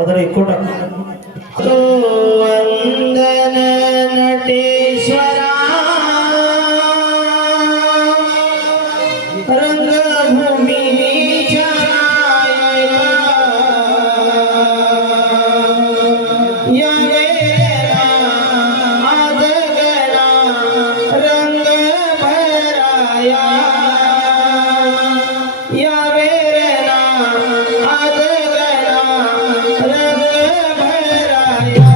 पदर एकोटा तो वंदन नटेश्वरा रंगभूमीच्या या वेळेला आदगडा रंग भराया या वेळेला आदगडा रंग भराया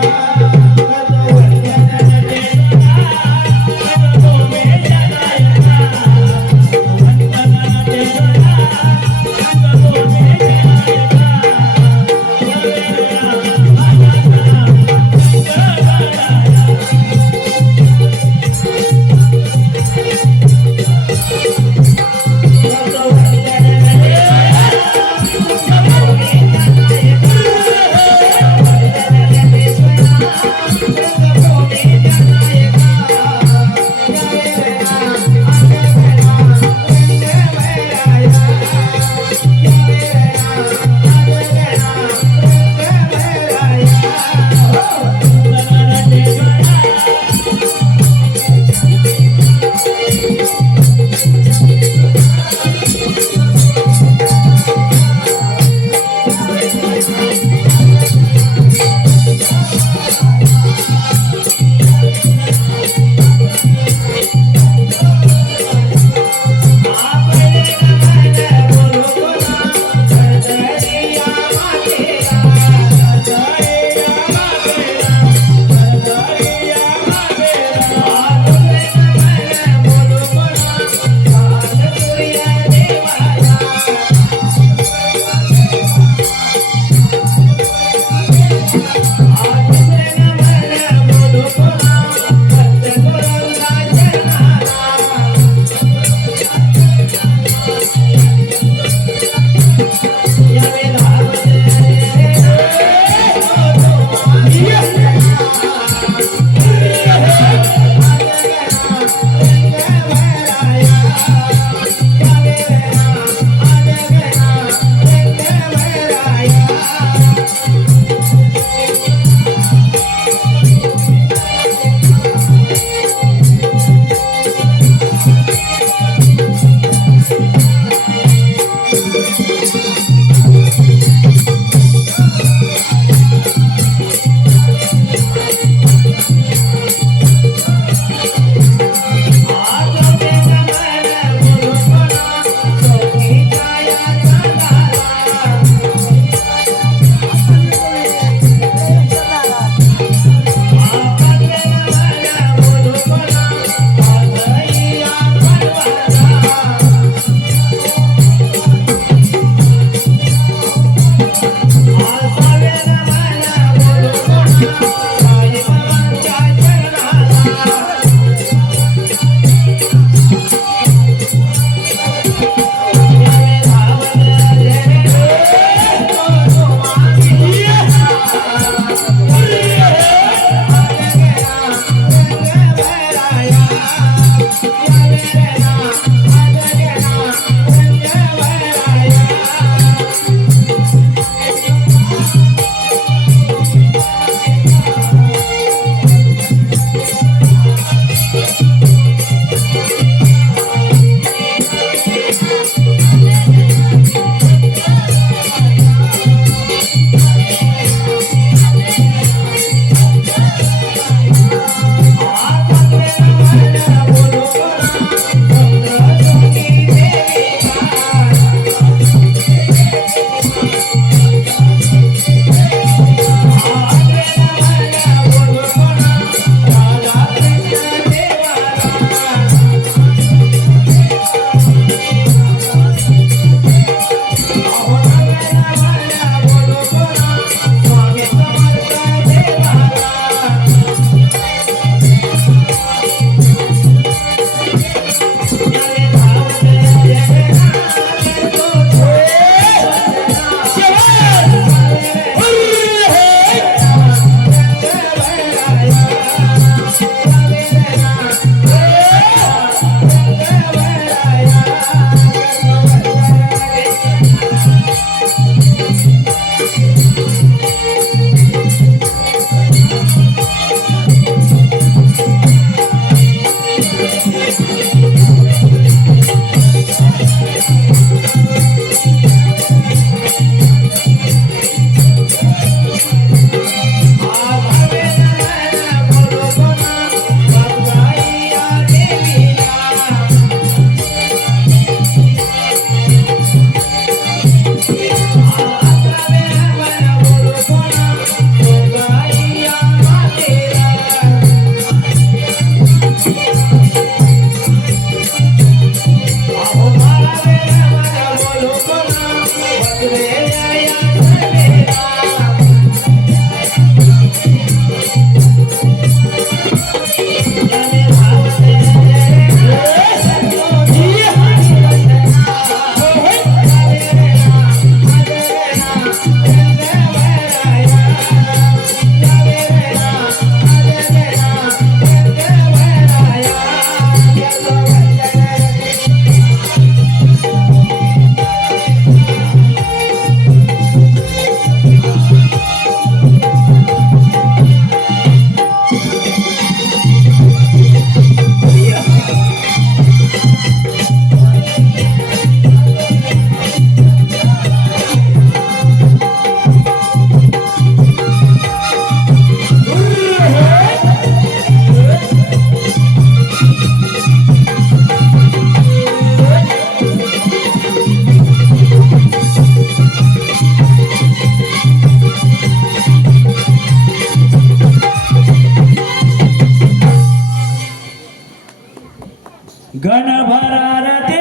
गणभरारते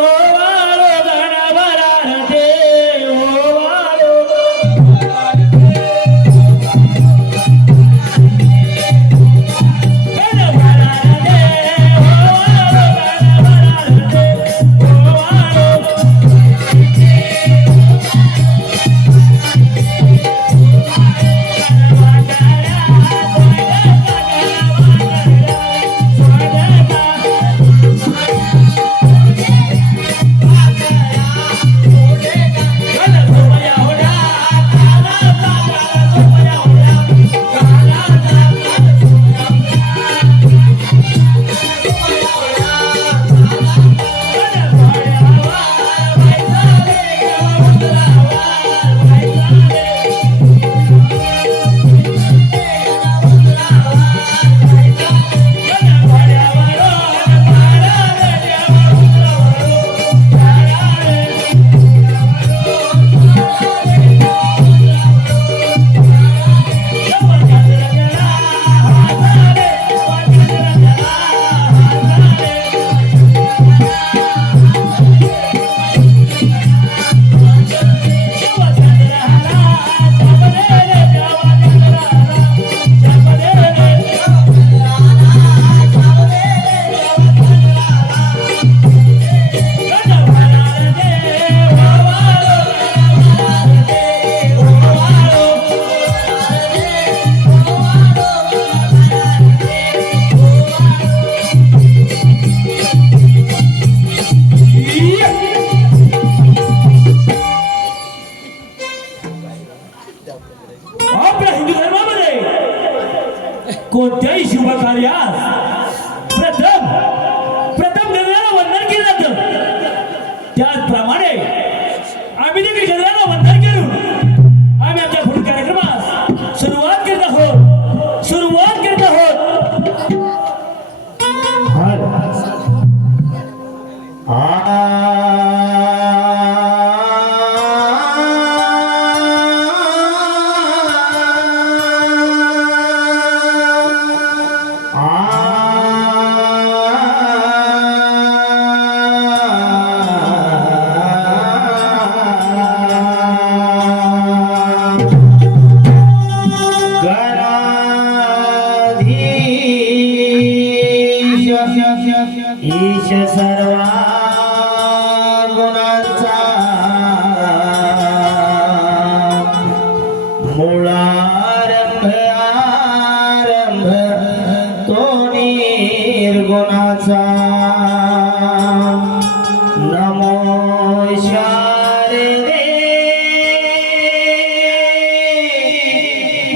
ओवाळो गणभरारते ओवाळो गणभरारते ओवाळो आपल्या हिंदू धर्मामध्ये कोणत्याही शुभ कार्यास प्रथम गणरायाला वंदन केलं जातं. त्याचप्रमाणे आम्ही देखील गणरायाला वंदन करू आम्ही आमच्या पुढील कार्यक्रमास सुरुवात करत आहोत. ईश सर्वा गुणांचा मूळारंभ आरंभ तो निर्गुणाचा. नमो शारदे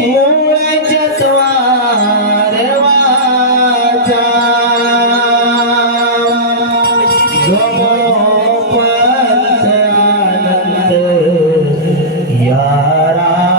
मूळ चत्वार वाचा. गोपंत आनंद या राघवाचा.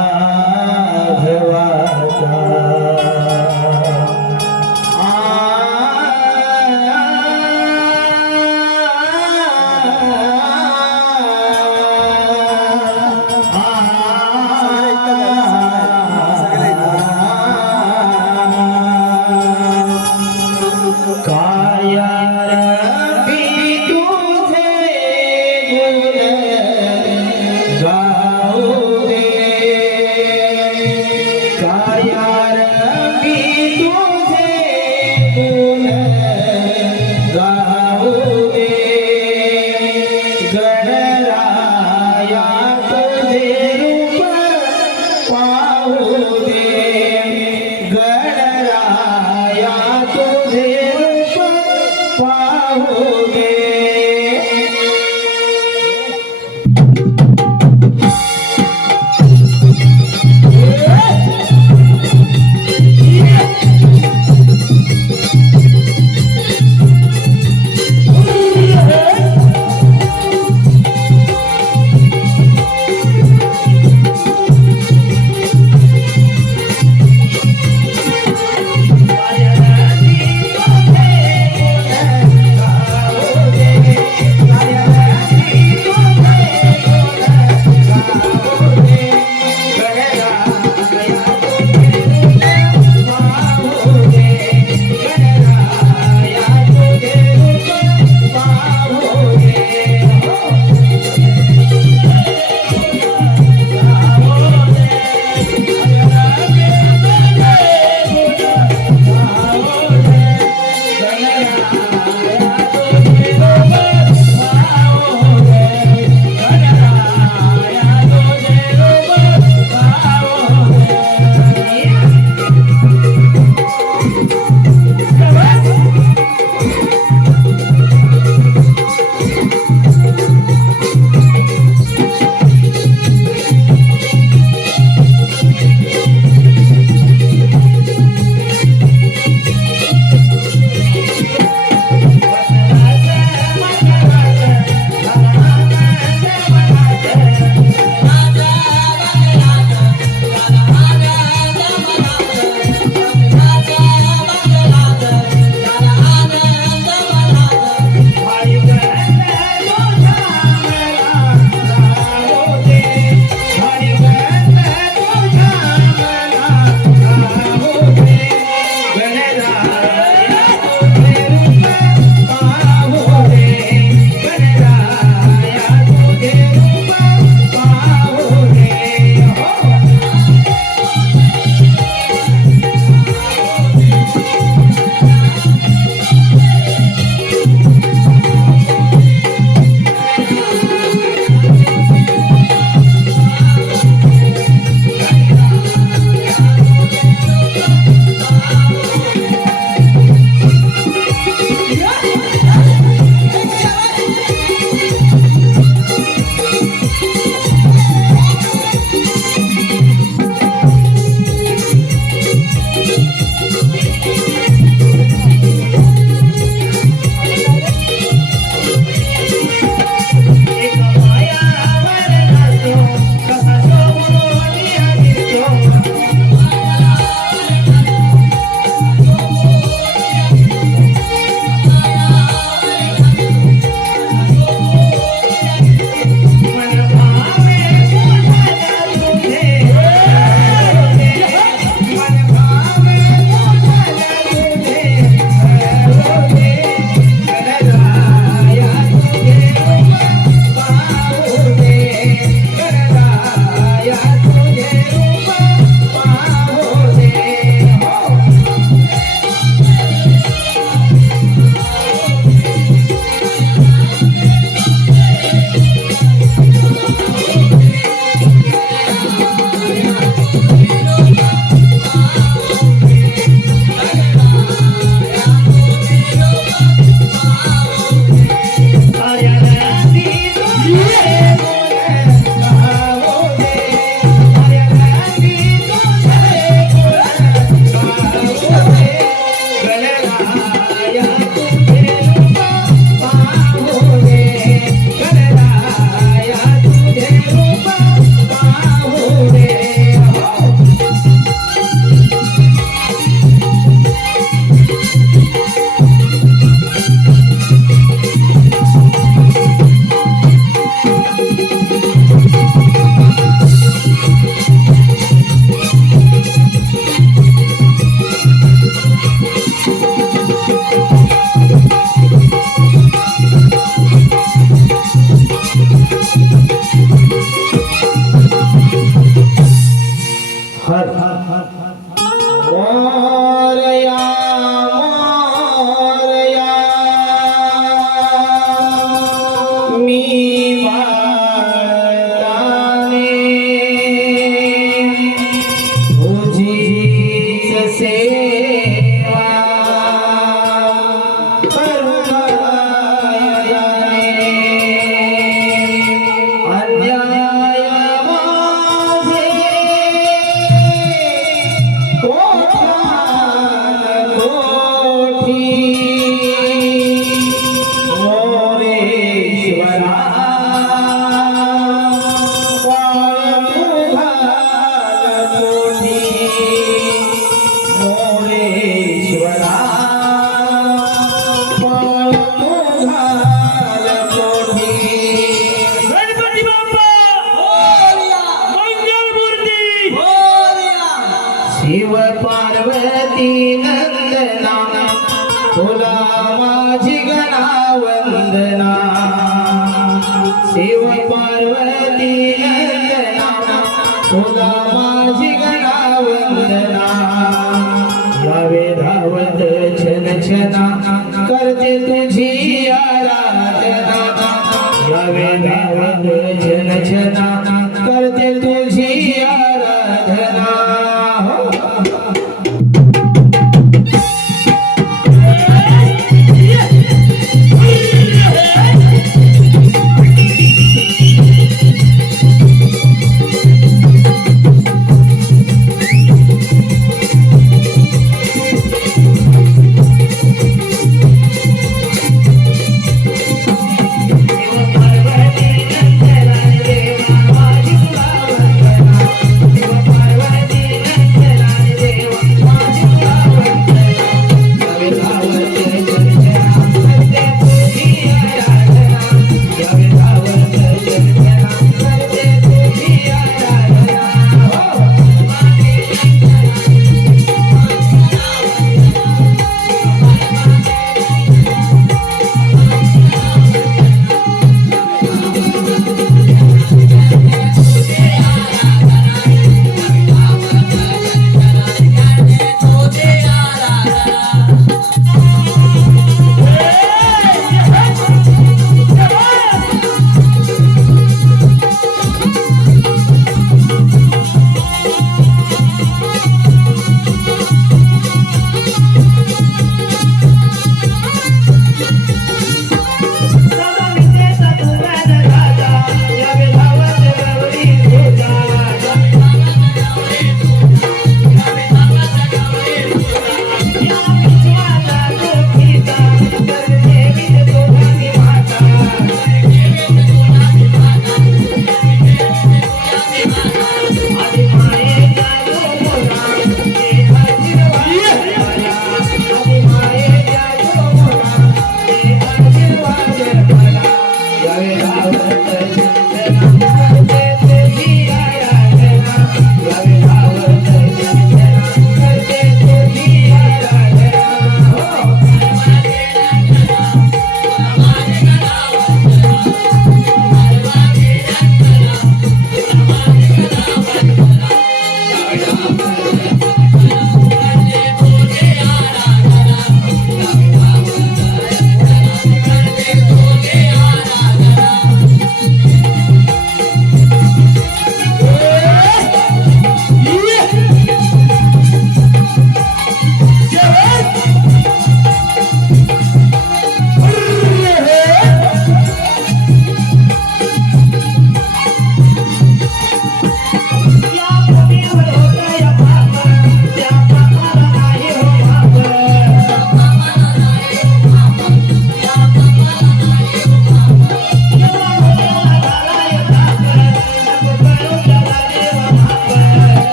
नंदना तुला माझी गणावंदना शिव पार्वती नंदना तुला माझी गणावंदना यावे धावत छन छना करते तुझी आराधना यावे धावत छन छना करते तुझी आराधना हो.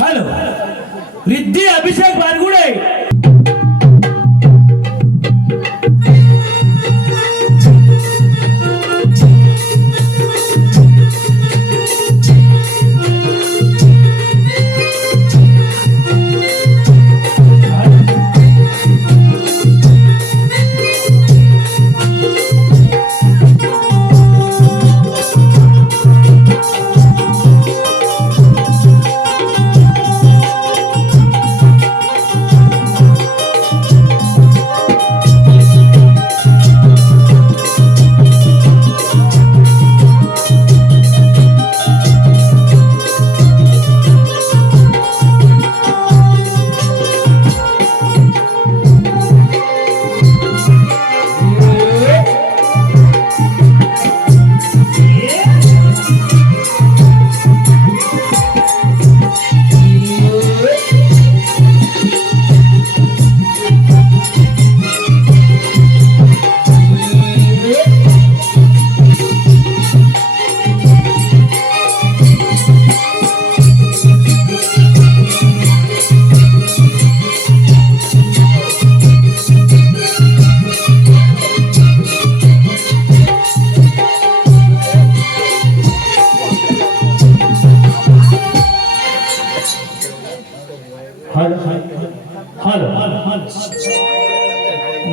हॅलो रिद्धी अभिषेक बारगुडे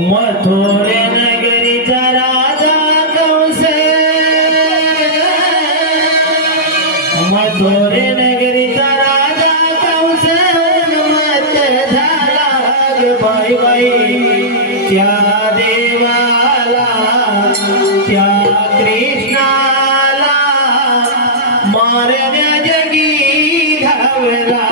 मथुरे नगरीचा राजा कंस मथुरे नगरीचा राजा कंस मत झाला ग बाई बाई त्या देवाला त्या कृष्णाला मारण्या जगी धावला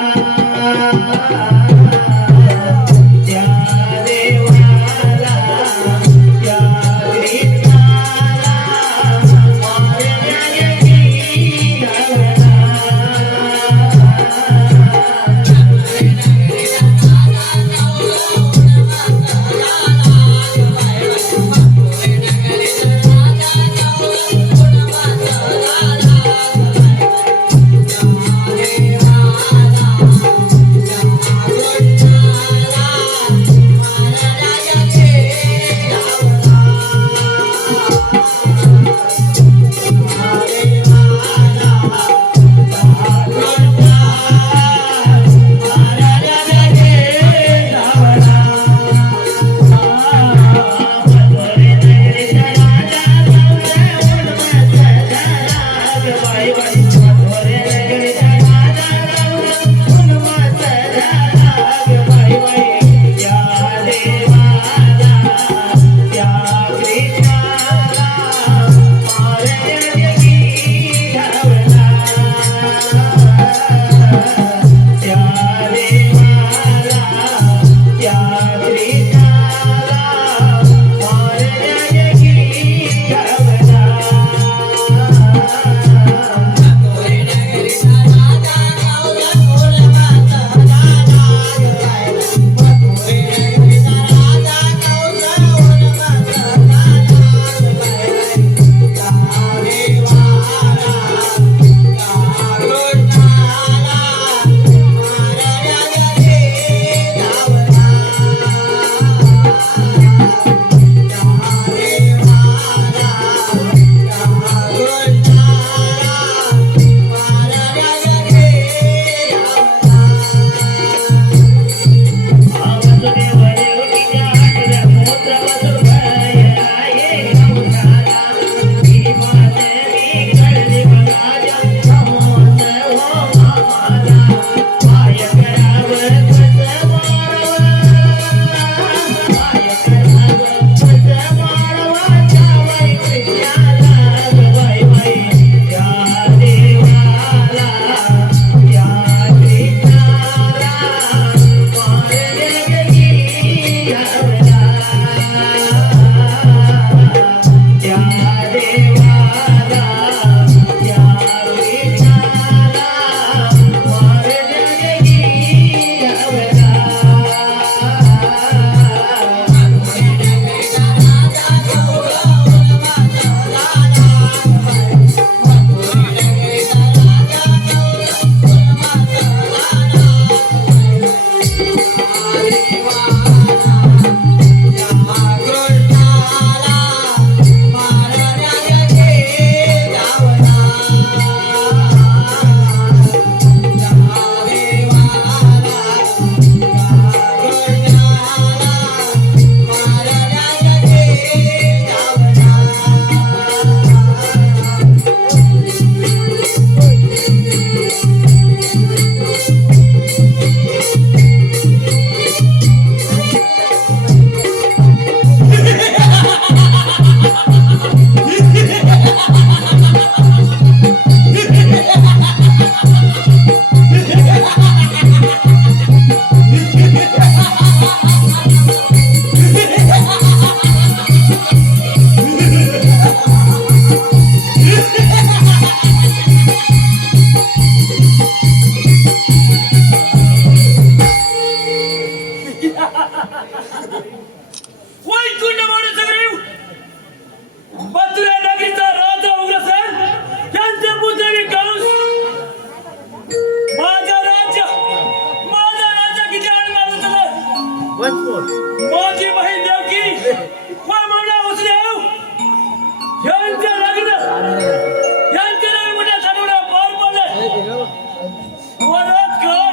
वरात काय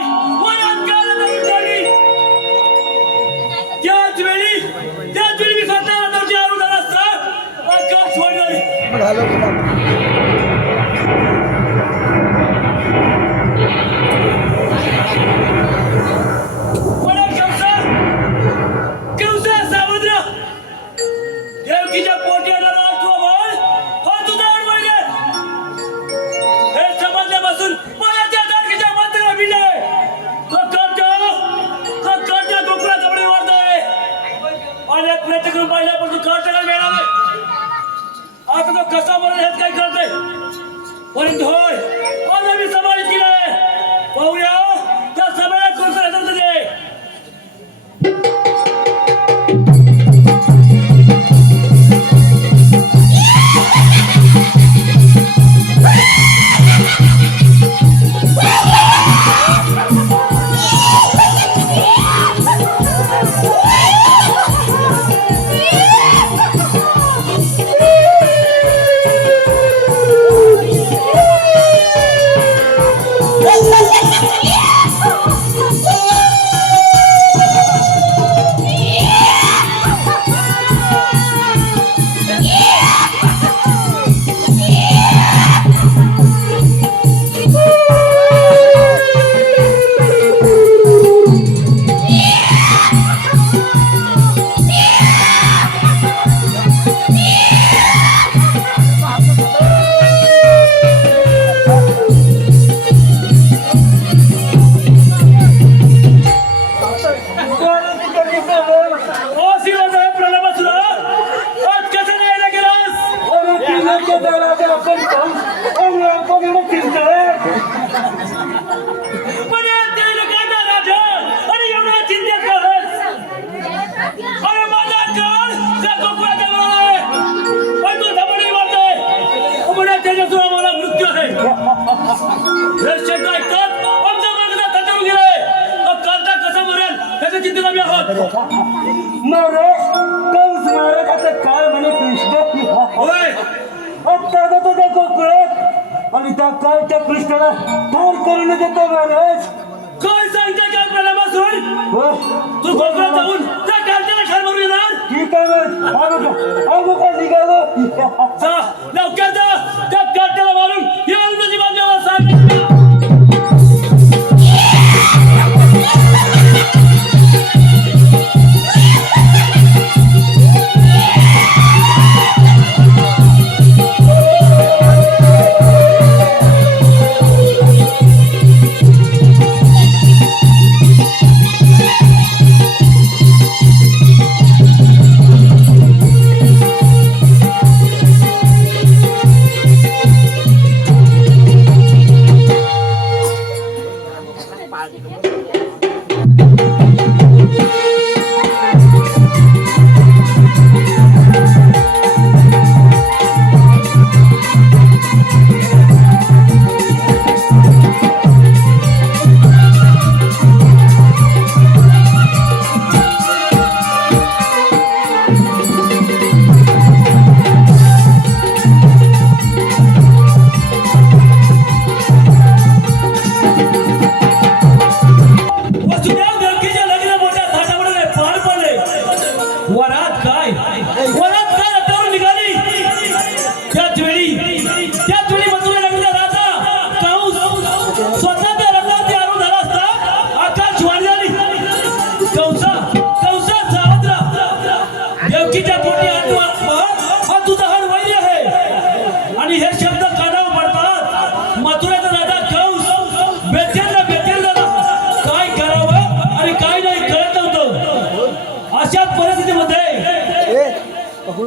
झाली? त्याच वेळी मी स्वतः रथावरती आरूढ झाला असता, आकाश सोडलं. देवकीच्या पोटी येणारा आठवा बाळ हा तुझा अडवळ हे समजल्यापासून मला त्या दाडकीच्या मंत्राला भिडलंय. तो कर्जा गोकुळा जवळ वाढतोय. अनेक प्रयत्न करून पाहिला पण तू कर्जाला मिळाला नाही. आता तो कसा मरण हेच काही करतोय. परंतु होय आज मी समाधित केलंय. पाहूया त्या समाजात कोणता हेतू तुझे. त्या कृष्णाला ठार करून देतो महाराज. काय सांगता का प्रणामासून? तू गोकुळात जाऊन त्या कालच्याला ठार मारून येणार? ठीक आहे आगो का निघालो. लवकर जा त्या कालच्याला मारून या उन्हाची बाजूला सांगितलं.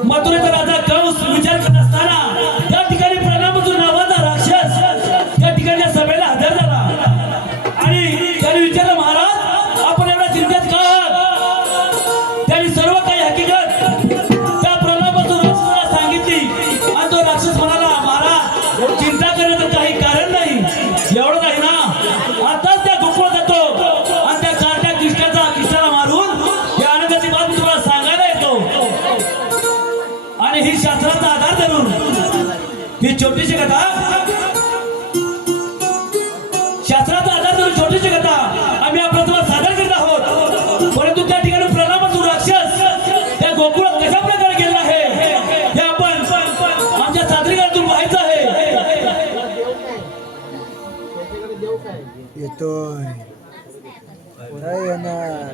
मथुरेचा राजा कंस विचार करत असताना त्या ठिकाणी प्रणामासूर नावाचा राक्षस त्या ठिकाणच्या सभेला हजर झाला आणि त्याने विचारलं, महाराज आपण एवढ्या चिंतेत का आहात? त्यांनी सर्व काही हकीकत त्या प्रणामासूर राक्षसाला सांगितली आणि तो राक्षस म्हणाला, महाराज चिंता करण्याचं काही कारण नाही, एवढं नाही ना, आताच त्या गोकुळ जातो आणि त्या कारट्या कृष्णाला मारून या आनंदाची बाब तुम्हाला सांगायला येतो. येतोय नाही येणार.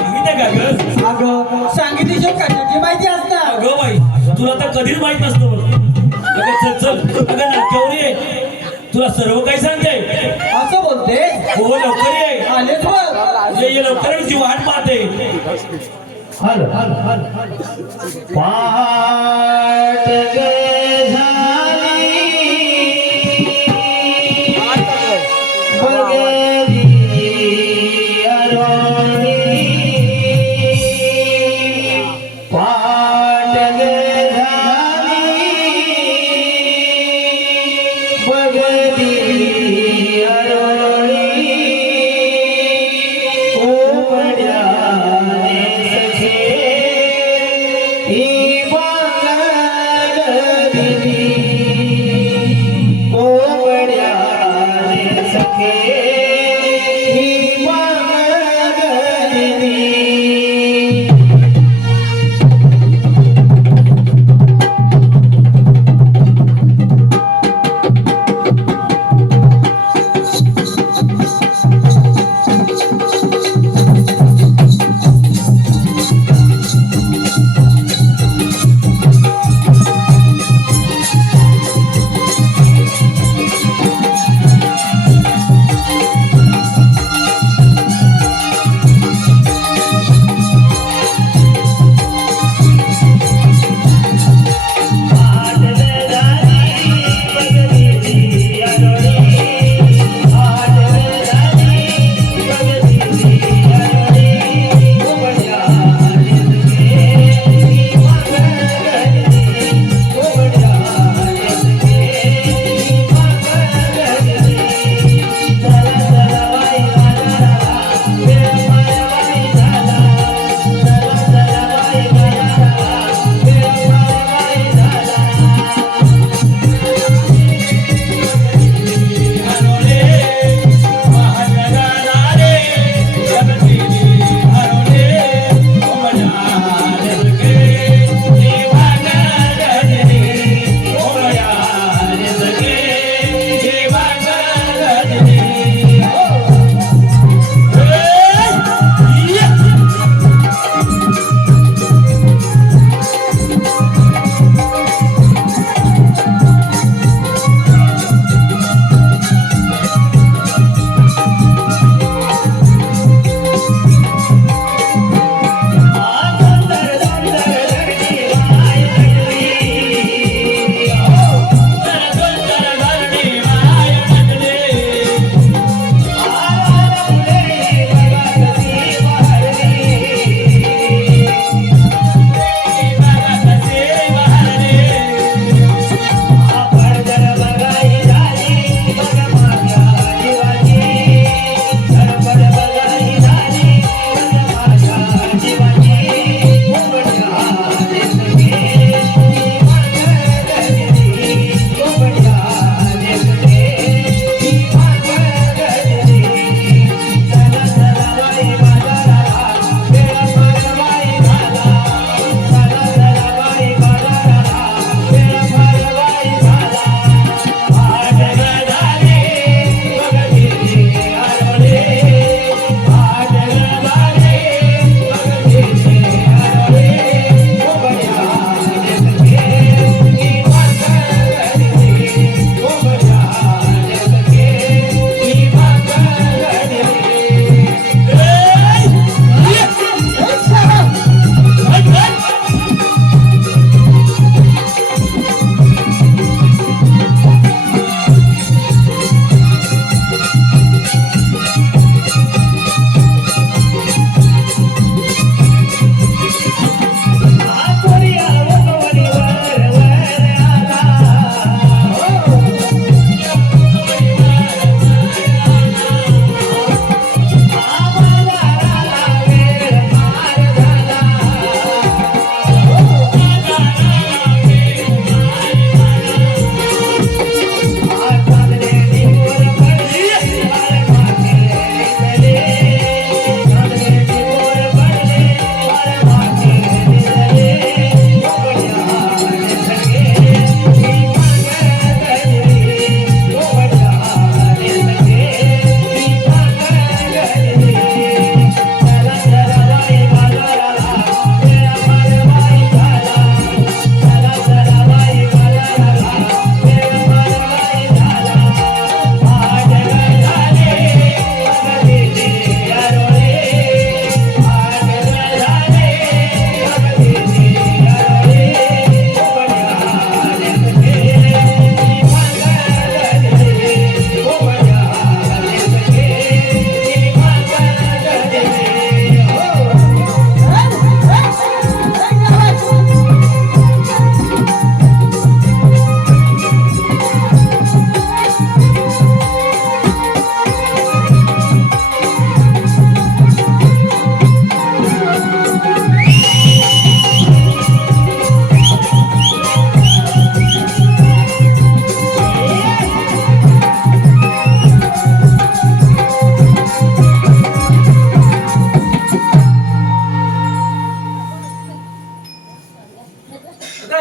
माहिती आहे का ग अगं सांगितली शो कशाची माहिती असणार अगं बाई तुला तर कधीच माहित नसतं बघ अगं चल चल अगं नाक्यावर ये तुला सर्व काही सांगते असं बोलते हो लवकर ये आलेच बघ ये लवकर तुझी वाट पाहते हल हल हल पाट ग झाली बगरी अरोणी पाट ग झाली बगरी अरोणी ओढ्याने सखे ही बांगड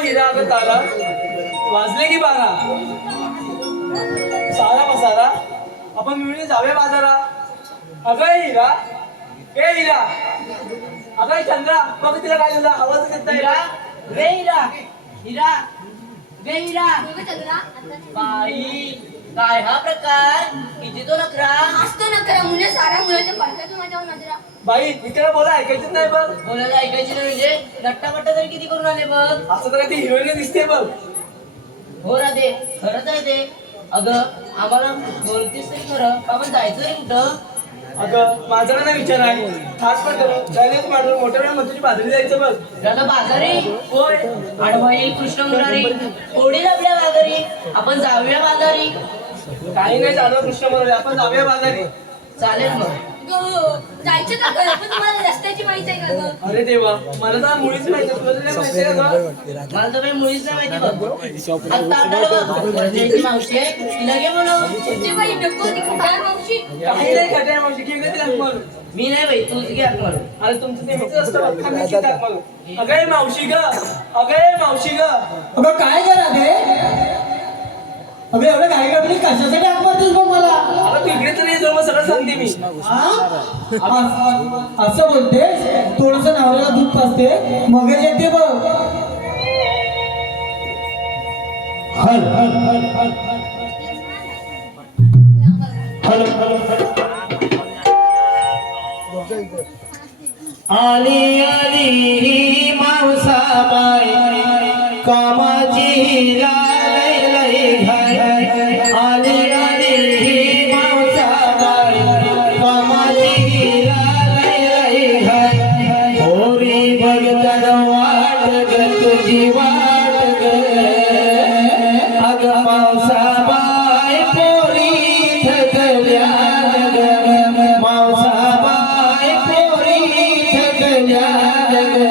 हिरा अगं तारा वाजले की 12 सारा पसारा आपण मिळून जाऊया बाजारा अगं हिरा ए हिरा अगं चंद्रा बघ तिला काय झालं आवाज येत नाही हिरा गे हिरा हिरा गे हिरा बाई काय हा प्रकार किती तो नखरा असतो नकरा मुले साऱ्या मुलाच्या पाठ्यातून माझ्यावर नजरा बाई इकडे बोला ऐकायचंच नाही बघ बोलायला ऐकायची नाही म्हणजे नट्टापट्टा तरी किती करून आले बघ असं तर ती हिरोईन दिसते बघ हो राधे खरंच आहे ते अगं आम्हाला बोलतीस तरी खरं आपण जायचं रे कुठं अगं माझा नाही विचार आहे खास पण करू जायलाच मांडून मोठ्या वेळा तुझी बाजरी जायचं बघ झालं बाजारी होय आडवाई कृष्ण मुरारी थोडी आपल्या बाजारी आपण जाऊया बाजारी काही नाही चालू कृष्ण म्हणून आपण जाऊया बाजारी चालेल मग जायचं का खरं पण तुम्हाला रस्त्याची माहिती आहे का गं? अरे देवा मला तर मुळीच माहिती तुला तरी माहिती आहे का गं? मला तर काही मुळीच नाही माहिती बघ आता आठवलं बघ रजनीची मावशी आहे तिला घे म्हणून तुमची बाई नको ती खटाळ मावशी काही नाही खटाय मावशी की तिला म्हणून मी नाही बाई तूच घे आत म्हणून अरे तुमचं नेहमीच असतं बघ थांब मी चिंता म्हणून अगं हे मावशी ग अगं हे मावशी ग अगं काय करा ते अगं एवढं काय का कशासाठी हाक मारतेस बघ मला अगं तू इकडे तरी येतो मग सगळं सांगते मी असं बोलतेस थोडस नवऱ्याला दूध पाजते मग येते बघ हल हल हल हल हल हल आली आली मावसाबाई कामाची लय लय घाई आली आली मावसाबाई कामाची लय लय घाई होरी बघतन वाट ग तुझी वाट ग अग मावसाबाई पोरी थकल्या ग मावसाबाई पोरी थकल्या ग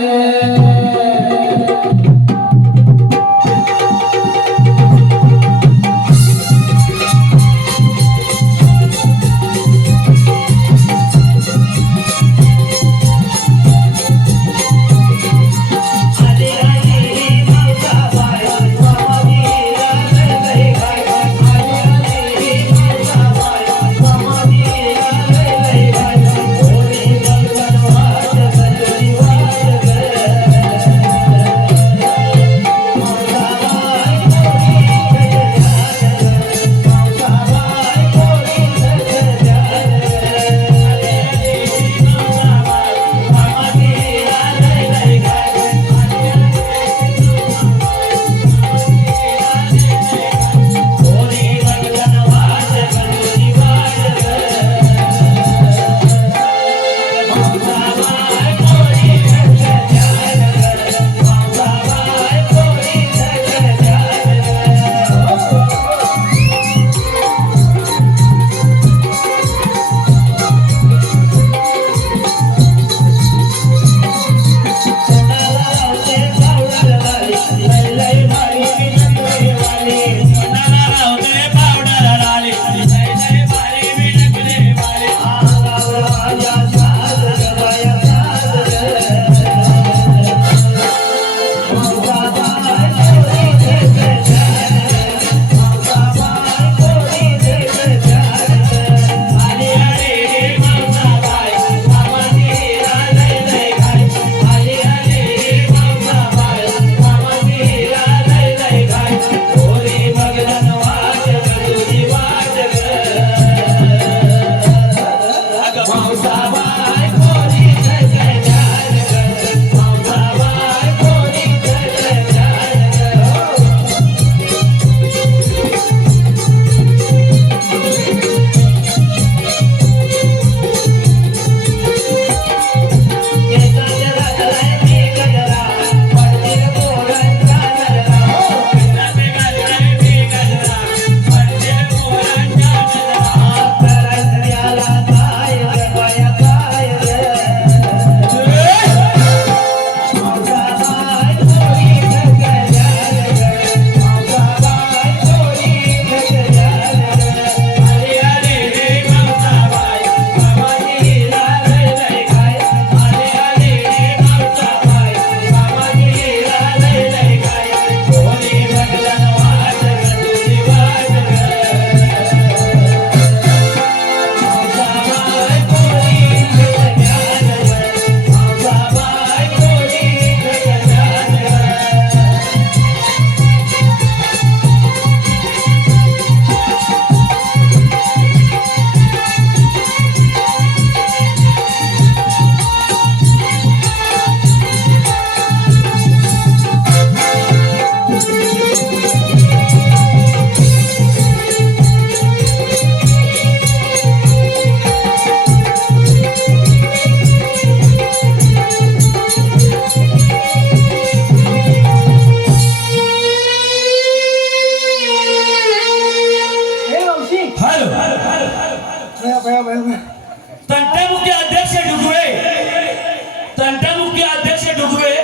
योग्य अध्यक्ष डुगवे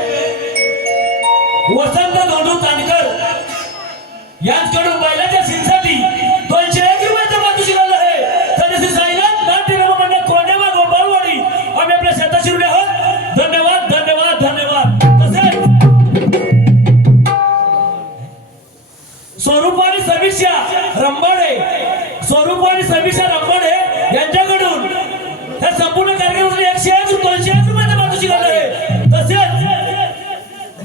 वसंत धोंडू तांडकर यांच्याकडून बैलाच्या सीनसाठी 201 रुपयाचं पारितोषिक आलं आहे. सदस्य साईनाथ नाट्य रंगमंडळ कोंडेवा गोपाळवाडी आम्ही आपल्या शेताशी उभे आहोत. धन्यवाद धन्यवाद धन्यवाद. तसेच स्वरूपानी समीक्षा रंबाडे यांच्याकडून या संपूर्ण कार्यक्रमासाठी 201 रुपयाचं पारितोषिक आलं आहे. तसेच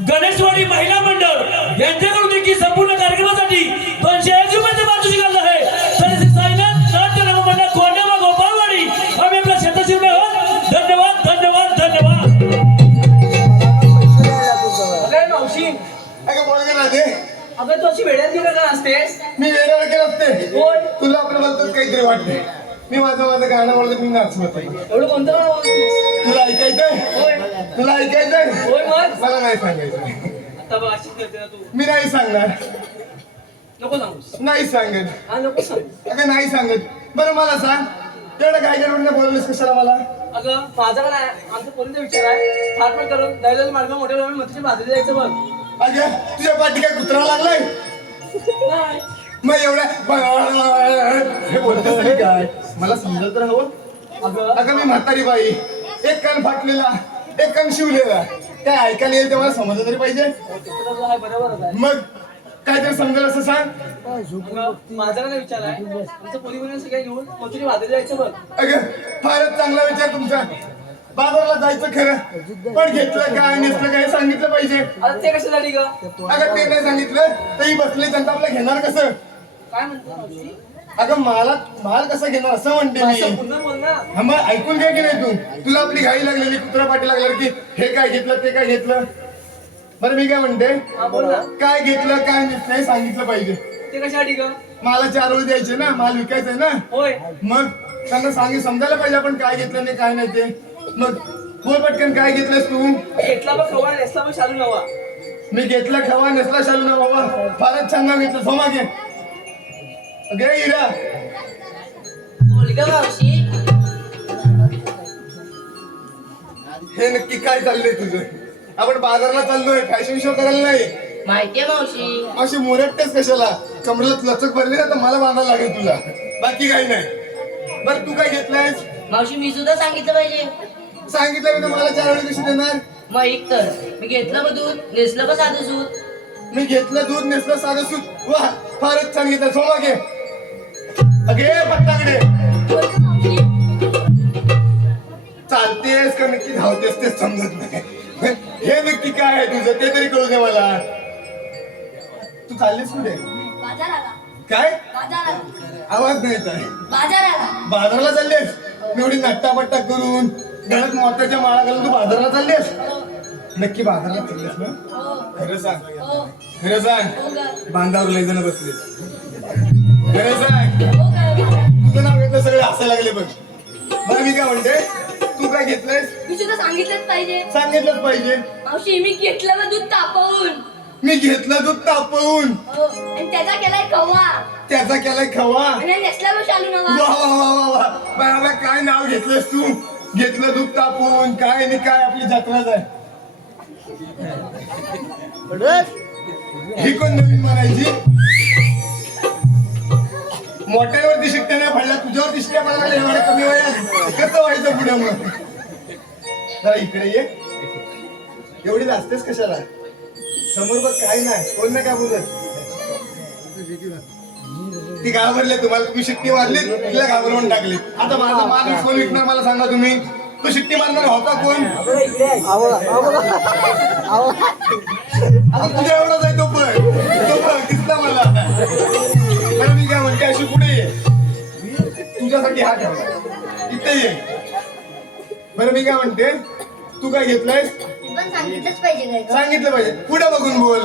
गणेशवाडी महिला मंडळ यांच्याकडून देखील संपूर्ण कार्यक्रमासाठी 201 रुपयाचं पारितोषिक आलं आहे. सदस्य साईनाथ नाट्य रंगमंडळ कोंडेवा गोपाळवाडी आम्ही आपल्या शेताशी उभे आहोत. धन्यवाद धन्यवाद धन्यवाद. अगं मावशी अगं बोल का राधे, अगं तू अशी वेड्यात गेला का असतेस? मी वेळेवर केलं असते. होय. तुला आपलं बोलतोच काहीतरी वाटते. मी माझं गाणं बोलतो, मी नाचवत आहे. एवढं कोणतं गाणं बोलतोस? तुला ऐकायचंय? होय तुला ऐकायचंय? होय मग मला नाही सांगायचं. आता बघ अशीच करते ना तू. मी नाही सांगणार. नको सांगूस. नाही सांगत. हा नको सांग. अगं नाही सांगत. बरं मला सांग, तेवढं काय गडबडीने बोलवलीस कशाला मला? अगं माझा का नाही आमच्या पोरीचा विचार आहे. थाटमाट करून दैलाल मार्ग मोठ्या प्रमाणात मंत्रीच्या बाजूला जायचं बघ. अगं तुझ्या पाठी काय कुत्रा लागलाय? नाही मग एवढ्या हे बोलतोस तरी काय? मला समजत तर हवं. अगं मी म्हातारी बाई, एक कान फाटलेला, एक कान शिवलेला, काय ऐकायला येईल ते मला समजलं तरी पाहिजे. बरोबरच आहे. मग काहीतरी समजेल असं सांग. अगं, माझा का नाही विचार आहे आमचं पोरी मुली सगळ्या घेऊन मंत्रीच्या बाजूला जायचं बघ. अगं फारच चांगला विचार तुमचा. बाजारला जायचं खरं, पण घेतलं काय नेसलं काय सांगितलं पाहिजे. आता ते कशासाठी ग? अगं ते नाही सांगितलं तरी बसले जनता आपलं घेणार कसं? काय म्हणतो मावशी? अगं माल कसं घेणार असं म्हणते भाषा मी. पुन्हा बोल ना. हा मग ऐकून घे की नाही तू? तुला आपली घाई लागलेली, कुत्रा पाठी लागला की हे काय घेतलं ते काय घेतलं. बरं मी काय म्हणते, हा बोल ना. काय घेतलं काय नाही सांगितलं पाहिजे. ते कशासाठी ग? मला 4 वेळ द्यायचे ना, माल विकायचंय ना. होय मग त्यांना समजायला पाहिजे आपण काय घेतलं नाही काय नाही ते. मग बोल पटकन काय घेतलंस तू? घेतला बघ खवा नेसला बघ शालू नवा. मी घेतला खवा नेसला शालू ना बाबा, फारच छान नाव घेतलं. सोमा घे. अगे हिरा, बोल ग मावशी. हे नक्की काय चाललंय तुझं? आपण बाजारला चाललोय, फॅशन शो करायला नाही. माहितीये मावशी. अशी मोरटतेस कशाला? कमरेला लचक भरली ना तर मला बांधायला लागेल तुला, बाकी काही नाही. बरं तू काय घेतलंयस? मावशी मी सुद्धा सांगितलं पाहिजे. सांगितलं मी तर मला 4 वेळी कशी देणार? मग एक तर मी घेतलं बघ दूध, नेसलं बघ साधं सूत. मी घेतलं दूध नेसलं साधं सूत. वा फारच छान घेतलं. सोमा घे. अगे पत्ताकडे चालतेस का नक्की धावतेस तेच समजत नाही. हे नक्की काय आहे तुझं ते तरी कळू दे मला. तू चाललीस कुठे? बाजाराला काय बाजाराला आवाज नाही येत आहे. बाजाराला बाजाराला चाललेस? एवढी नट्टापट्टा करून गळ्यात मोत्याच्या माळा घालून तू बाजाराला चाललेस? नक्की बाजाराला चाललेस ना? हो खरं सांग. हो खरं सांग. हो ग बांधावर लय जण बसले. खरं सांग. हो ग तुझं नाव घेतलं सगळे हसायला लागले बघ. बरं मी काय म्हणते, तू काय घेतलंयस? मी सुद्धा सांगितलंच पाहिजे. सांगितलंच पाहिजे. मावशी मी घेतलं मग दूध तापवून. मी घेतलं दूध तापवून, हो आणि त्याचा केलाय खवा त्याचा केलाय खवा. आणि नेसला बघ शालू वा नवा. वा वा वा वा. बाबा काय नाव घेतलंस तू? घेतलं दूध तापवून, काय आणि काय आपली जत्राच आहे. ही कोण नवीन म्हणायची? मोठ्यांवरती शिट्ट्या नाही पडल्या, तुझ्यावरती शिट्ट्या पडायला लागल्या एवढ्या कमी वयात. कसं व्हायचं पुढे मग? जरा इकडे ये. एवढी लाजतेस कशाला? समोर बघ काय नाही, कोण नाही काय बोलत. ती घाबरले तुम्हाला, तुम्ही शिट्टी मारली तिला घाबरवून टाकली. आता माझा माल कोण विकणार मला सांगा तुम्ही? तो शिट्टी मारणार होता कोण? आता तुझ्या एवढाच आहे तो पण दिसला मला. बरं मी काय म्हणते, अशी पुढे ये. तुझ्यासाठी हा ठेवला, इथे ये. बरं मी काय म्हणते, तू काय घेतलंयस? मी पण सांगितलंच पाहिजे काय का? सांगितलं पाहिजे. पुढे बघून बोल.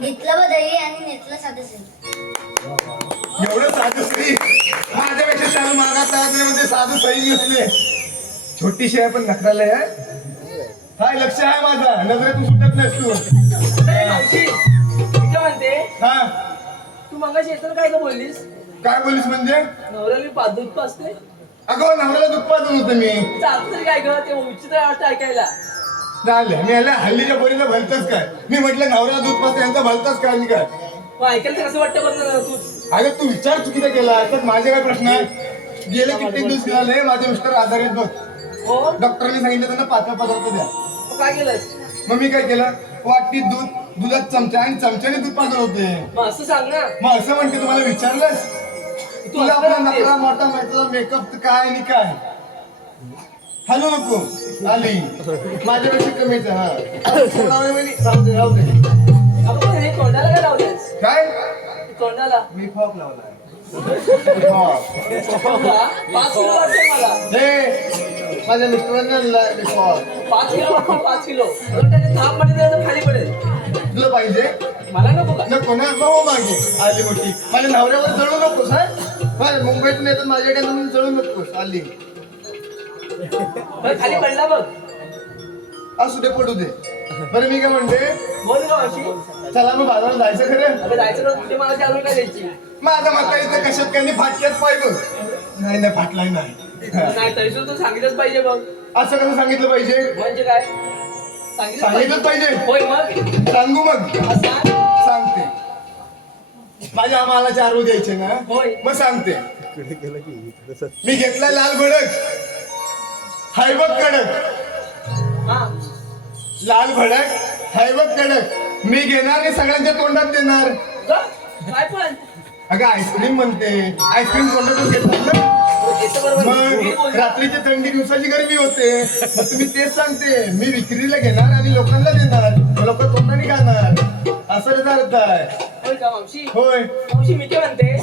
घेतलं बघ दही आणि नेसलं साधं सेल. एवढं साधू सही माझ्यापेक्षा शाळा मागात मध्ये साधू सही नसले. छोटीशी आहे पण नखराला आहे. हाय लक्ष आहे माझा, नजरेतून सुटत नाहीस तू. अरे मावशी मी काय म्हणते, हा तू मगाशी येताना काय का बोललीस? काय बोलीस म्हणजे? नवऱ्याला दूध पाजते. अगं नवऱ्याला दूध पाजून होतं मी. चालतं तरी काय ग? ते विचित्र वाटतं ऐकायला. झालं मी याला हल्लीच्या पोरीला भलतच काय मी म्हटलं नवऱ्याला दूध पाजते यांचा भलतच काय आणि काय मग ऐकायला तर कसं वाटतं बघ ना तू. अगं तू विचार चुकीचा केला तर माझे काय प्रश्न आहे गेले कित्येक दिवस झाले माझे मिस्टर आजारी आहेत बघ हो डॉक्टरने सांगितलं त्यांना पातळ पदार्थ द्या मग काय केलंस मग मी काय केलं वाटीत दुधात चमचा आणि चमच्याने दूध पाजत होते मग असं सांग ना. मग असं म्हणते तुम्हाला विचारलंस तू तुला असं आपला म्हणतेस. नकरा मोठा माहिती मेकअप काय आणि काय हॅलो नको आली माझ्यापेक्षा कमीच आहे, हा राहू दे राहू दे अगं पण हे तोंडाला काय लावलंस काय तोंडाला मी फॉक लावलाय फॉक. 5 किलो वाटतंय मला. हे माझ्या मिस्टरांनी आणलाय मी फॉक 5 किलो वाटतो 5 किलो जर त्याने थाप मध्ये दिलं तर खाली पडेल. तुला पाहिजे मला नको का नको ना मग मागे आली मोठी माझ्या नवऱ्यावर जळू नकोस हा मुंबईतून येतात माझ्याकडे म्हणून जळू नकोस आली बरं, खाली पडला बघ. असू दे पडू दे बरं मी काय म्हणते बोल का मावशी. चला मग बाजारात जायचं खरं अगं जायचं तर कुठे मला चालू काय द्यायची. माझा म्हातारीचं कशात काही फाटक्यात पाहिजे नाही नाही फाटलाय नाही नाही तरी सुद्धा तू सांगितलंच पाहिजे बघ. असं कसं सांगितलं पाहिजे म्हणजे काय सांगितलंच पाहिजे होय मग सांगू मग असं सांगते माझ्या आम्हाला 4 रोज द्यायचे ना होय. मग सांगते मी घेतला लाल भडक हाय बघ कडक हा लाल भडक हाय बघ कडक मी घेणार आणि सगळ्यांच्या तोंडात देणार जा. काय पण अगं आईस्क्रीम म्हणते आईस्क्रीम तोंडातून घेतात ना येतं बरोबर मी मग बोलतो. रात्रीची थंडी दिवसाची गरमी होते मग तुम्ही तेच सांगते मी विक्रीला घेणार आणि लोकांना देणार लोक तोंडाने खाणार असं त्याचा अर्थ आहे होय का मावशी होय मावशी मी काय म्हणते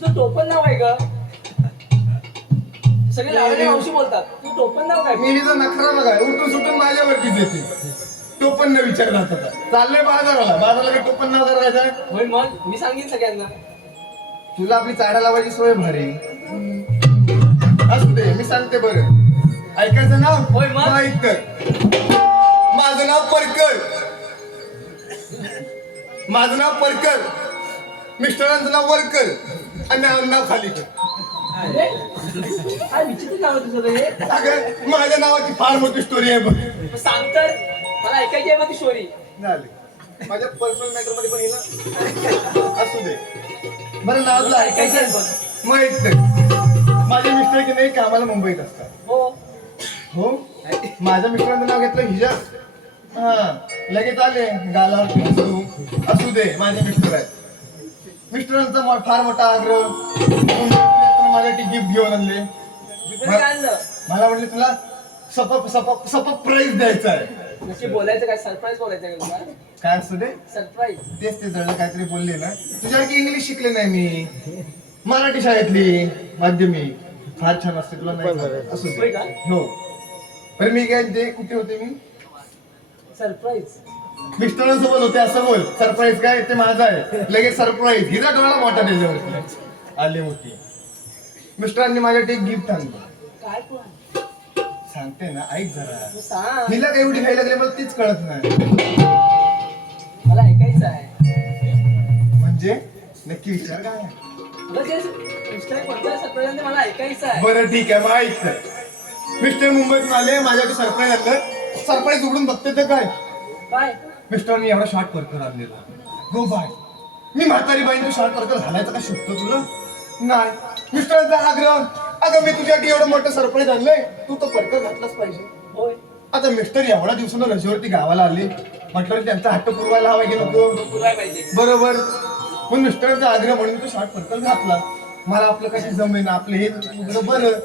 तू टोपण नाव आहे ग सगळे लावणे मावशी बोलतात तू टोपण नाव काय मी नखरा बघा उठून सुटून माझ्यावरतीच येते तो पण न विचार राहत होता चाललंय बाजाराला काही टोपण नाव करायचं होय मग मी सांगेन सगळ्यांना. तुला आपली चाडा लावायची सोय भारी असू दे मी सांगते बरं ऐकायचं नाव होय, मग? ऐक तर माझं नाव परकर माझं नाव परकर मिस्टरांचं नाव वरकर आणि नाव खालीकर अरे, काय विचित्र नाव आहे तुझं हे. अगं, माझ्या नावाची फार मोठी स्टोरी आहे बघ मग सांग तर मला ऐकायची आहे मग ती स्टोरी. झाली माझ्या पर्सनल मॅटर मध्ये पण येईल असू दे बरं नाव तुला ऐकायचं आहे ऐकायचं मग ऐक तर माझे मिस्टर की नाही कामाला मुंबईत असतात हो हो माझ्या मिस्टरांचं नाव घेतलं हिजाब हा लगेच आले गालावर पिंजरू. असू दे माझे मिस्टर आहेत मिस्टरांचा फार मोठा आग्रह माझ्यासाठी गिफ्ट घेऊन आणले मी काय आणलं मला म्हटले तुला सपक प्राईज द्यायचा आहे नक्की बोलायचं काय सरप्राईज बोलायचं काय तुला काय असू दे सरप्राईज तेच ते जळलं काहीतरी बोलले ना तुझ्यासारखी इंग्लिश शिकले नाही मी मराठी शाळेतली माध्यमिक फार छान असते तुला नाही सांगत. असू होय दे का हो बरं मी काय ते कुठे होते मी सरप्राईज मिस्टरांसोबत होते असं बोल सरप्राईज काय ते माझं आहे लगेच सरप्राईज हिचा डोळा मोठा त्याच्यावरती आली होती मिस्टरांनी माझ्यासाठी एक गिफ्ट आणलं काय पण सांगते ना ऐक जरा तू सांग हिला काय एवढी घ्यायला लागली मला तीच कळत नाही मला ऐकायचं आहे म्हणजे नक्की विचार काय आहे? तुला जे मिस्टर कोणता सरप्राईज मला ऐकायचं आहे. बरं ठीक आहे मग ऐक तर. मिस्टर मुंबईतून आले माझ्याकडे सरप्राईज आणलं सरप्राईज उघडून बघते तर काय काय मिस्टरनी एवढा शॉर्ट परकर आणलेला गो बाय मी म्हातारी बाईन तू शॉर्ट परकर घालायचं का शोधतो तुला नाही मिस्टरांचा आग्रह अगं मी तुझ्यासाठी एवढं मोठं सरप्राईज आणलंय तू तो परकर घातलाच पाहिजे होय आता मिस्टर एवढ्या दिवसानं रजेवरती गावाला आले म्हटलं त्यांचा हट्ट पुरवायला हवा की नको पुरवाय पाहिजे बरोबर पण मिस्टरांचा आग्रह म्हणून तो शॉर्ट परकर घातला मला आपलं कशी जमेना आपलं हे उघडं बरं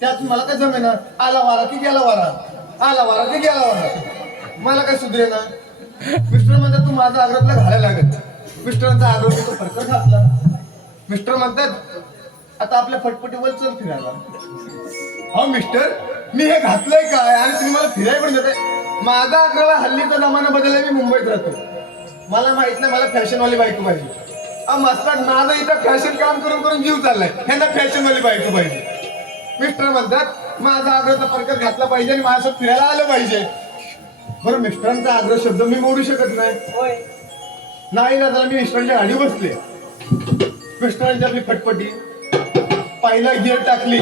त्यात मला काय जमेना आला वारा की गेला वारा आला वारा की गेला वारा मला काय सुधरेना मिस्टर म्हणतात तू माझा आग्रह तुला घालायला लागत मिस्टरांचा आग्रह तो परकर घातला मिस्टर म्हणतात आता आपल्या फटफटीवर चल फिरायला हो मिस्टर मी हे घातलंय काय आणि तुम्ही मला फिरायला पण देताय माझा आग्रह हल्लीचा जमाना बदललाय मी मुंबईत राहतो मला माहित नाही मला फॅशनवाली बायको पाहिजे मस्ताड माझं इथं फॅशन काम करून करून जीव चाललाय ह्यांना फॅशनवाली बायको पाहिजे मिस्टर म्हणतात माझा आग्रह परकर घातला पाहिजे आणि माझ्यासोबत फिरायला आलं पाहिजे बरं मिस्टरांचा आग्रह शब्द मी मोडू शकत नाही होय नाही ना जरा मी मिस्टरांच्या गाडी बसले मिस्टरांची आपली फटफटी पहिला गिअर टाकली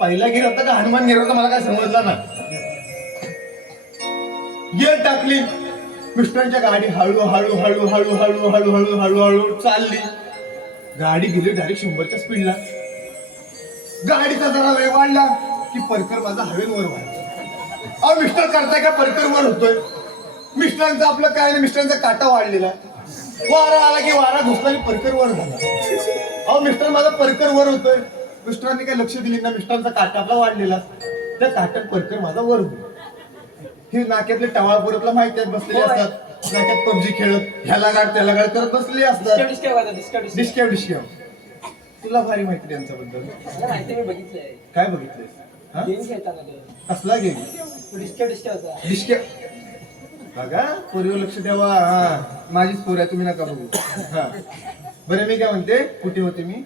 पहिला गिअर होता का हनुमान गिअर होता मला काय समजला ना गिअर टाकली, मिस्टरांच्या गाडी हळू हळू हळू हळू हळू हळू हळू हळू हळू चालली. गाडी गेली डायरेक्ट 100च्या स्पीडला. गाडीचा जरा वेग वाढला की परकर माझा हवेवर वाढला. अहो मिस्टर करताय का परकर वर होतोय. मिस्टरांचं आपलं काय नाही, मिस्टरांचा काटा वाढलेला. वारा आला की वारा घुसला की परकर वर झाला. अहो मिस्टर माझा परकर वर होतोय. मिस्टरांनी काही लक्ष दिली ना, मिस्टरांचा काटा आपला वाढलेला, त्या काट्यात परकर माझा वर होतो. ही नाक्यातले टवाळ पोरतला माहिती आहेत, बसलेले असतात नाक्यात पबजी खेळत, ह्याला गाड त्याला गाड करत बसलेले असतात. डिस्कॅव. तुला भारी माहिती त्यांच्याबद्दल. मला माहिती, मी बघितलंय. काय बघितलंय? हा? गेम खेळताना ते. कसला गेम? डिस्कॅव होता. डिस्कॅव. बघा पोरीवर लक्ष द्यावा. हा माझीच पोर आहे, तुम्ही नका बघू. हा बरं मी काय म्हणते, कुठे होते मी?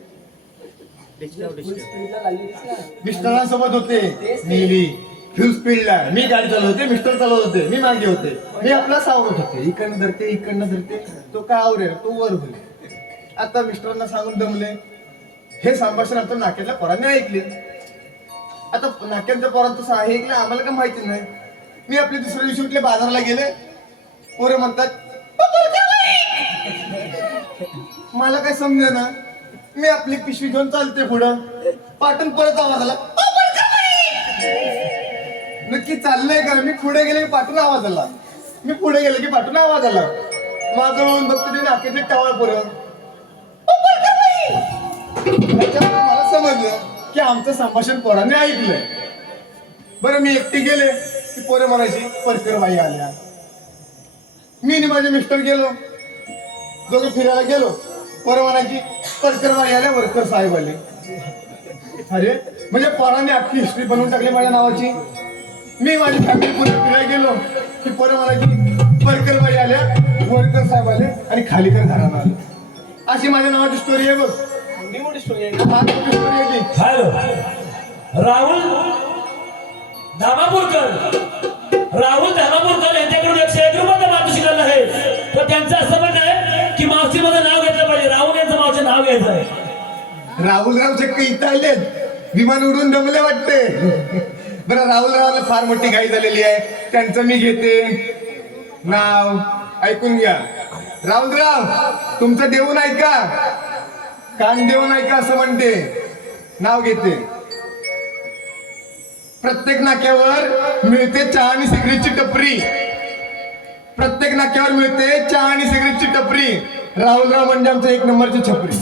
फुल स्पीडला लागली होतीस ना. मिस्टरांसोबत होते. नेली फुल स्पीडला. मी गाडी चालवत होते, मिस्टर चालवत होते, मी मागे होते. मी आपला सावरत होते. इकडनं धरते इकडनं धरते, तो काय आवरेल तो वर होईल. आता मिस्टरांना सांगून दमले. हे संभाषण आता नाक्यातल्या पोरांनी ऐकले. आता नाक्याच्या पोरांचं तसं आहे ऐकलं, आम्हाला काय माहिती नाही. मी आपल्या दुसऱ्या दिवशी उठले, बाजाराला गेले. पोरं म्हणतात मला काय समजे ना. मी आपली पिशवी घेऊन चालते पुढं. पाठून परत आवाज आला, नक्की चाललंय का. मी पुढे गेले की पाठून आवाज आला. मी पुढे गेले की पाठून आवाज आला. माझं म्हणून बघतो ते नाक्यातले टवाळ पोरं. त्याच्यामुळे मला समजलं की आमचं संभाषण पोरांनी ऐकलंय. बरं मी एकटी गेले की पोरं म्हणायची परकर बाई आल्या. मी आणि माझे मिस्टर गेलो, दोघे फिरायला गेलो. पोरं म्हणायची परकर बाई आल्या, वर्कर साहेब आले. अरे म्हणजे पोरांनी अख्खी हिस्ट्री बनवून टाकली माझ्या नावाची. मी माझी फॅमिली पुढे फिरायला गेलो की पोरं म्हणायची परकर बाई आल्या, वर्कर साहेब आले आणि खालीकर घराणं आलं. अशी माझ्या नावाची स्टोरी आहे बघ. मोठी स्टोरी आहे. हा मोठी स्टोरी आहे ती. हॅलो राहुल धामापूरकर यांच्याकडून 101 रुपयाचा मातोश्री शिकलेला आहे. तर त्यांचं असं म्हणणं आहे की मावशी माझं नाव घेतलं पाहिजे, राहुल यांचं मावशीचं नाव घ्यायचं आहे. राहुलराव चक्क इथं आलेत, विमान उडून दमले वाटते. बरं राहुलरावला फार मोठी घाई झालेली आहे, त्यांचं मी घेते नाव. ऐकून घ्या राहुलराव, तुमचं देऊन ऐका, कान देऊन ऐका असं म्हणते. नाव घेते. प्रत्येक नाक्यावर मिळते चहा आणि सिगरेटची टपरी. प्रत्येक नाक्यावर मिळते चहा आणि सिगरेटची टपरी. राहुलराव म्हणजे आमचं 1 नंबरची छपरी.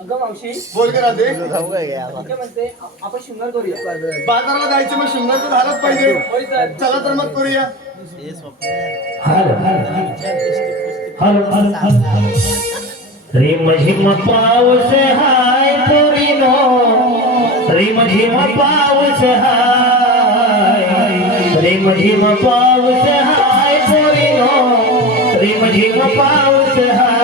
अगं मावशी, बोल का राधे. म्हणते आपण शृंगार करूया. बाजाराला जायचं मग शृंगार तर झालाच पाहिजे. होय तर. चला तर मग करूया. रिम झिम पाऊस हाय पोरीनो, रिम झिम पाऊस हाय, रिम झिम पाऊस हाय पोरीनो, रिम झिम पाऊस हाय.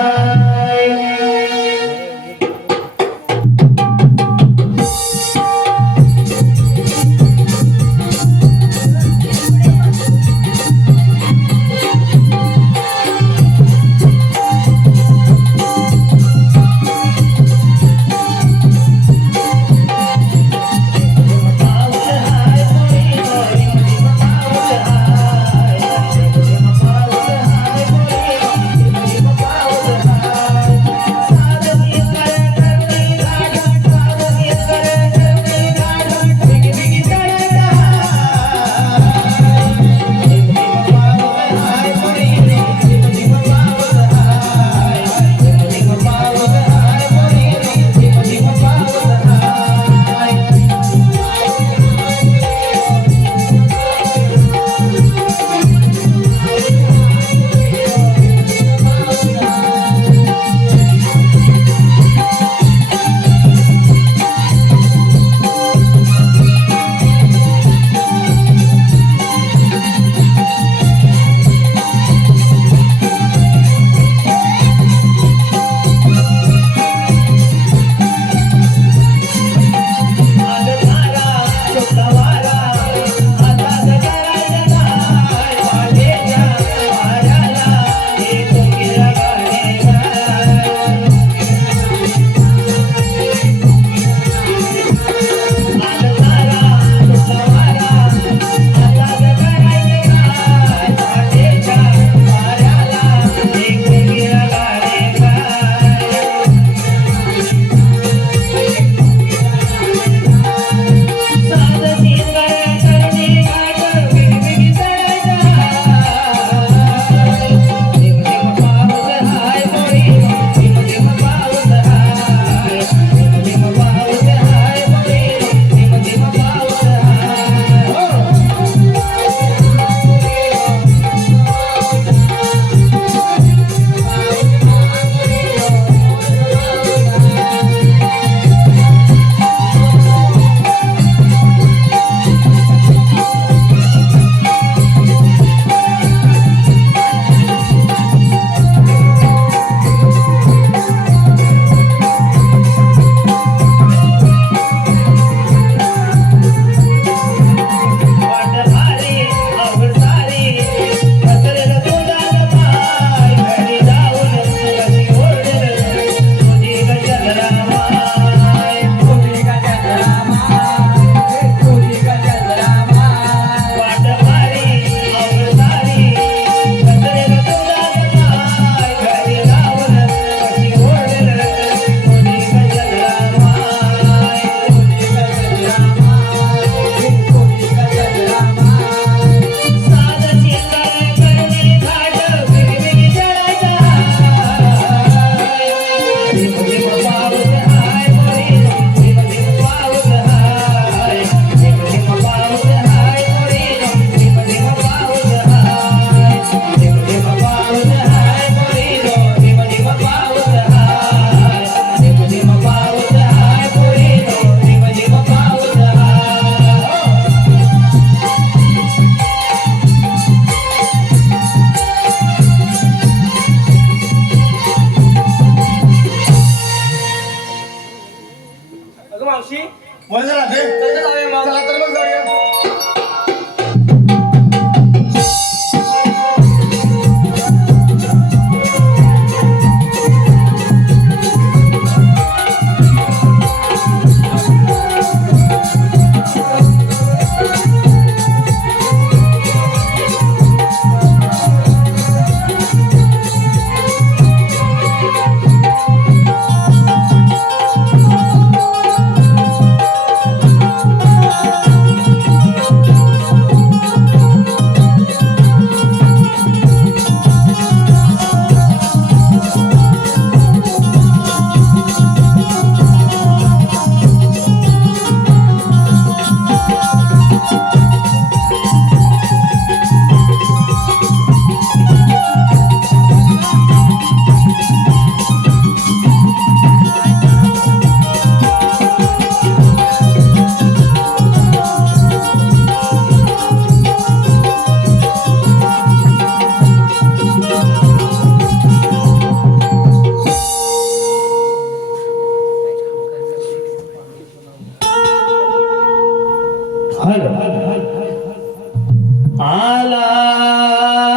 आला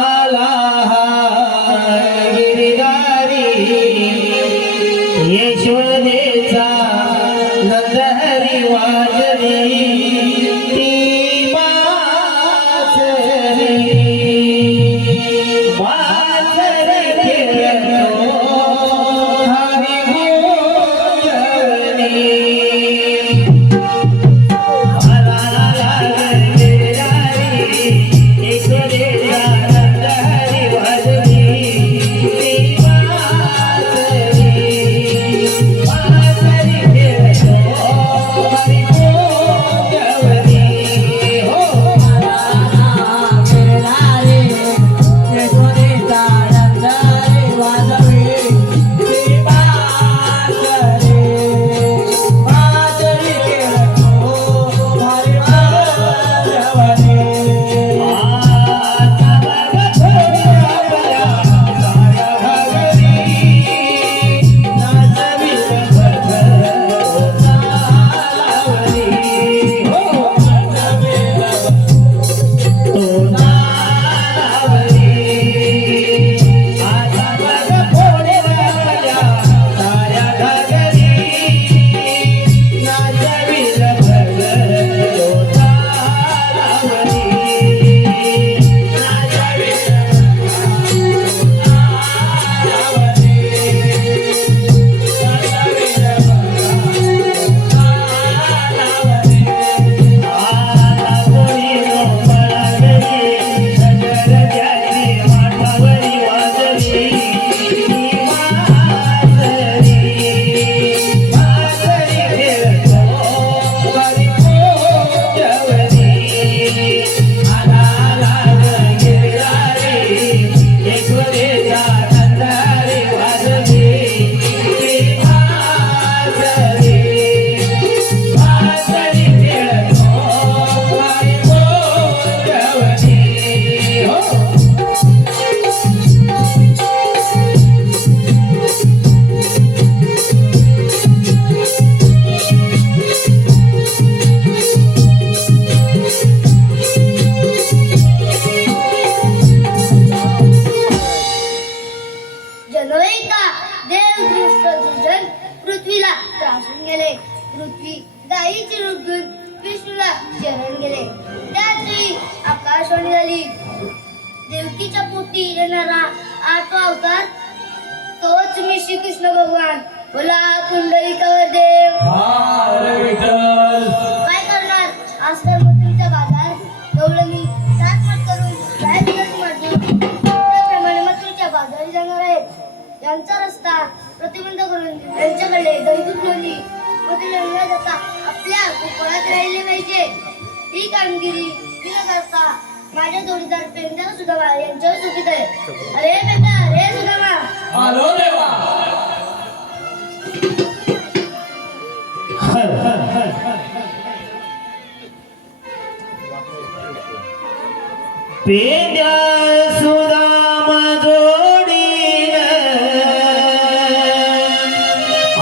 आला गिरिधारी यशोदेचा नंदहरी वाजली ती वाजली खेळतो हरी गुंजली जनोएका देवदृष्ट दुर्जन पृथ्वीला त्रासून गेले. पृथ्वी गायीचे रूप घेऊन विष्णूला शरण गेले. त्याची आकाशवाणी झाली. देवकीच्या पोटी येणारा आठवा अवतार तोच मी श्रीकृष्ण भगवान. बोला पुंडलिकावर देव. काय करणार आज तर मृत्यूचा बाजार गवळणी ताटमाट करून जायचं माझी त्याप्रमाणे मृत्यूच्या बाजारी जाणार आहेत. यांचा रस्ता प्रतिबंध करून यांच्याकडे दैदूत लोणी मध्ये न जाता आपल्या कोकणात राहिले पाहिजे. ही कामगिरी न करता माझ्या जोडीदार पेंद्या सुदामा यांच्यावर चुकीत आहे. अरे पेंद्या, अरे सुदामा. आलो देवा. पेंड्या सुदामा जोडीन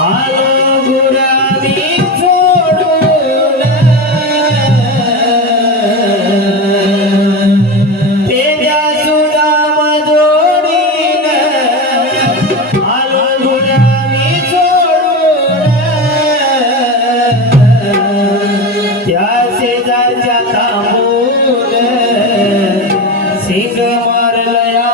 आलो गुरामी सोडून. पेंड्या सुदामा जोडीन आलो गुरामी सोडून. त्या शेजारच्या थांबून सिंग मारलया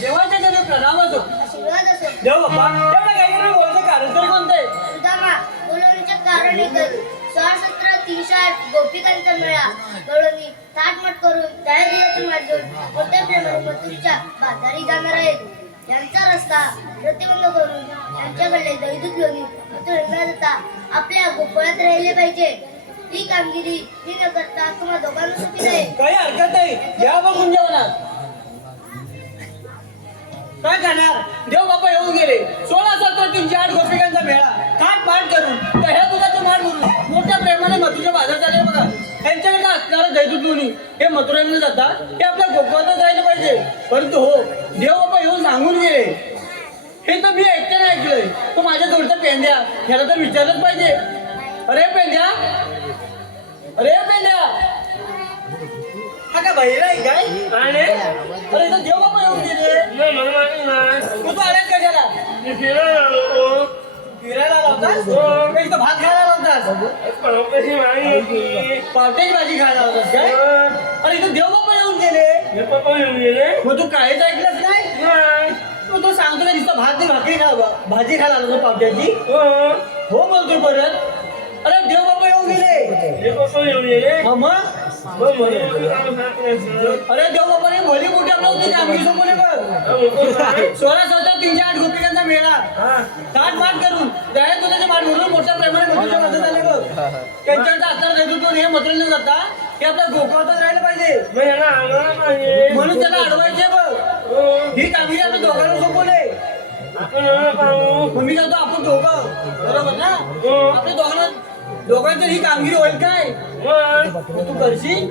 देवाच्या जरी प्रणाम असो. आशीर्वाद असो. देव बाप्पा एवढं काही करून बोलतो कारण तरी कोणतं आहे? सुदामा बोलवण्याचे कारण एकच. 16-17-308 गोपिकांचा मेळा गवळणी थाटमाट करून दह्यादिव्यातून वाटून मोठ्या प्रेमाने मथुरेच्या बाजारी जाणार आहेत. यांचा रस्ता प्रतिबंध करून त्यांच्याकडे दैदूत लोणी मथुरेला जाता आपल्या गोकुळात राहिले पाहिजे. ही कामगिरी मी न करता तुम्हा दोघांना सोपी नाही. काही हरकत नाही. या बघ मुंजा म्हणा काय करणार. देव बाप्पा येऊन गेले. 16-17-308 गोपिकांचा मेळा थाट पाठ करून ह्या दुधाचं मान म्हणून मोठ्या प्रेमाने मथुरेच्या बाजार चालले बघा. त्यांच्याकडे असणारं दैदूत लोणी हे मथुरेला जाता हे आपल्या गोकुळातच राहिलं पाहिजे. परंतु हो देव बाप्पा येऊन सांगून गेले. हे तर मी एकट्याने ऐकलंय. तो माझ्या जोडचा पेंद्या ह्याला तर विचारलंच पाहिजे. अरे पेंद्या, अरे पेंद्या, हा का बहिरा आहे काय? अरे इथं देव बाप्पा येऊन गेले. तू आलाय कशाला? फिरायला लावतास का इथं भात खायला लावतास? पावट्याची भाजी खायला लावतास काय? अरे इथं देव बाप्पा येऊन गेले. मग तू काहीच ऐकलंच नाही. मग तू सांगतो का नुसतं भात नाही भाकरी खा भाजी खायला आलो पावट्याची. हो बोलतोय परत. अरे देव बाप्पा येऊन गेले. हा मग अरे देव बाप्पाने भली मोठी आपल्या होती कामगिरी सोपवली बघ. 16-17-308 गोपिकांचा मेळा थाट माट करून दह्या दुधाचे मान म्हणून मोठ्या प्रेमाने मथुरेच्या बाजार झाले बघ. त्यांच्याकडे असताना दैदूत हे मथुरेला जाता हे आपल्या गोकुळातच राहिलं पाहिजे. म्हणून त्याला अडवायचे बघ. ही कामगिरी आपल्या दोघांना सोपवले. मग मी सांगतो आपण दोघं बरोबर ना. आपल्या दोघांची ही कामगिरी होईल काय? तू करशील?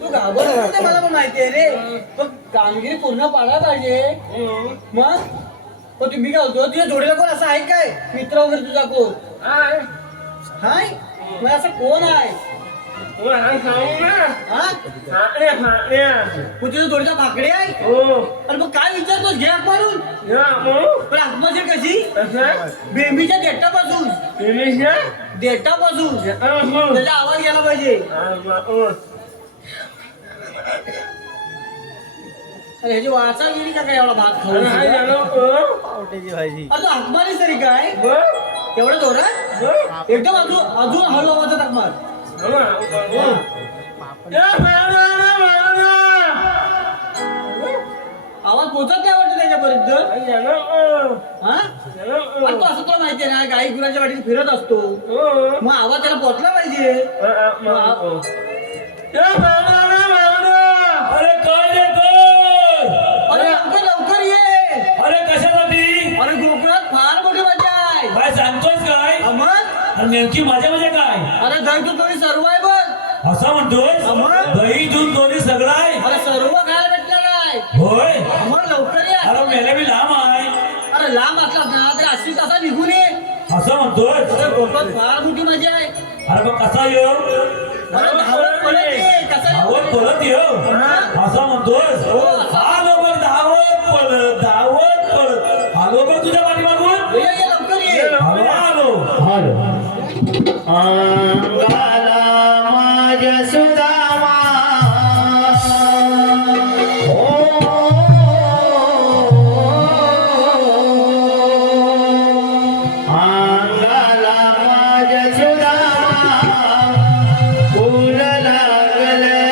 तू घाबरत मला पण माहिती आहे रे. पण कामगिरी पूर्ण पाडायला पाहिजे. मग पण तुम्ही काय होतो तुझ्या जोडीला कोण असं आहे काय मित्र वगैरे तुझा कोण हाय? मग असं कोण आहे? तुझ्या जोडीचा भाकडे आहे. अरे मग काय विचारतोस घे हाक मारून. पण हाक माझी कशी? बेंबीच्या देठापासून त्याचा आवाज गेला पाहिजे. अरे ह्याची वाचा गेली का काय एवढा भात खाऊन? अरे हाक मारीस तरी काय एवढं जोरात? एकदम अजून हळू आवाजात हाक मार. आवाज पोचत नाही वाटत त्याच्यापर्यंत. हा आणि तो असं तुला माहितीये ना गाई गुराच्या वाटेत फिरत असतो. मग आवाज त्याला पोचला पाहिजे. अरे काय रे अरे लवकर ये. अरे कशासाठी? अरे गोकुळात फार मोठी मजा आहे. काय सांगतोस काय? अमर आणि नेमकी माझ्या म्हणजे काय? अरे दही तू तुम्ही सर्व आहे बघ. असं म्हणतोस? दही दूध दोन्ही सगळं आहे. अरे सर्व खायला भेटणार आहे. होय. अमर लवकर ये. अरे मेला मी लांब आहे. अरे लांब असला ना तर 80 तासात निघून ये. असं म्हणतोस? अरे गोकुळात फार मोठी मजा आहे. अरे मग कसा येऊ? अरे धावत पळत ये. कसा धावत पळत येऊ असं म्हणतोस? आलो बघ धावत पळत आलो बघ तुझ्या पाठीमागून. ये लवकर ये. आलो अंगाला माझ्या सुदामा अंगाला माझ्या सुदामा फुल लागलं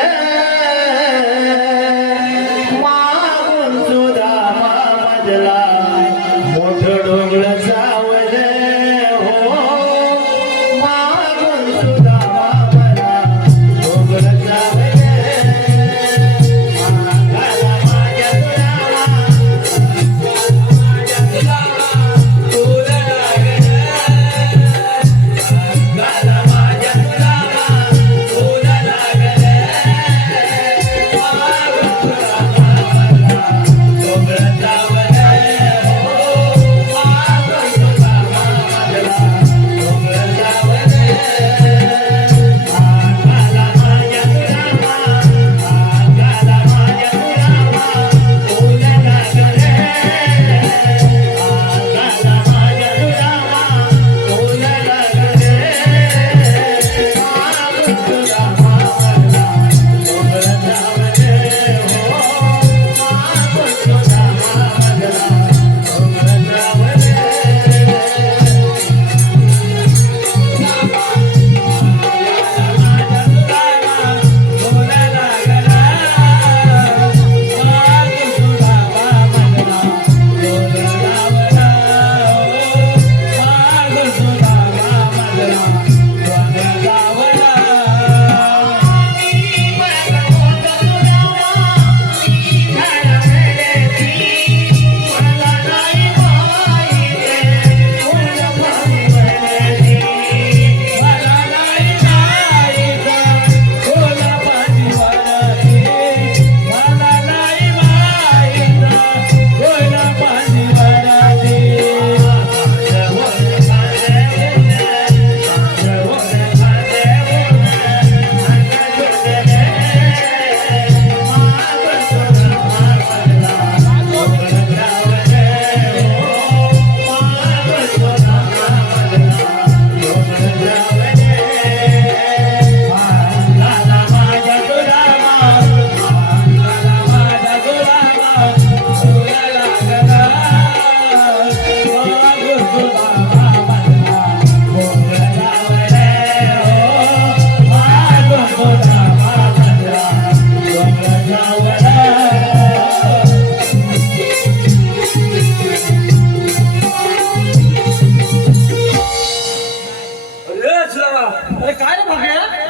मागून सुदामा मजला मोठं डोंगर सावलं.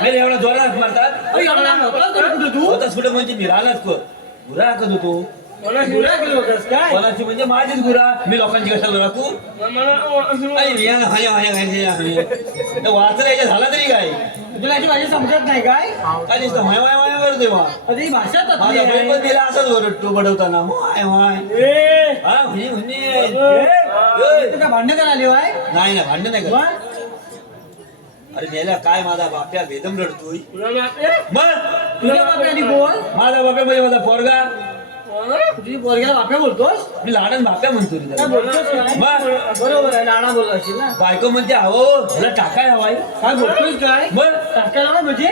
मेरे एवढा जोरात मारतात अरे एवढा लांब होता कुठं तू होताच कुठे म्हणजे मी राहलाच कर गुरा राखत होतो मला गुरा केलं होतंस काय कोणाची म्हणजे माझीच गुरा मी लोकांची कशाला राखू वाचलायच्या झाला तरी काय तुला याची भाषा समजत नाही काय काय दिसतं हाय वाय वाय करतोय बा अरे ही भाषा तत्ली माझा आहे. बैल पण दिला असंच ओरडतो बडवताना हाय हाय ए, हा म्हणजे म्हणजे तू काय भांडण करायला वाय नाही ना भांडण नाही करत. मग? अरे मेल्या काय माझा बाप्या वेदम रडतोय मग तुझ्या बाप्यानी बोल माझा बाप्या म्हणजे माझा पोरगा तुझी पोरग्याला बाप्या बोलतोस मी लाडन बाप्या म्हणतो रे काय त्याला. बोलतोस काय मग बरोबर आहे नाना बोलत असेल ना बायको म्हणते अहो ह्याला टाकाय हवाय काय बोलतोस काय मग टाकायला म्हणजे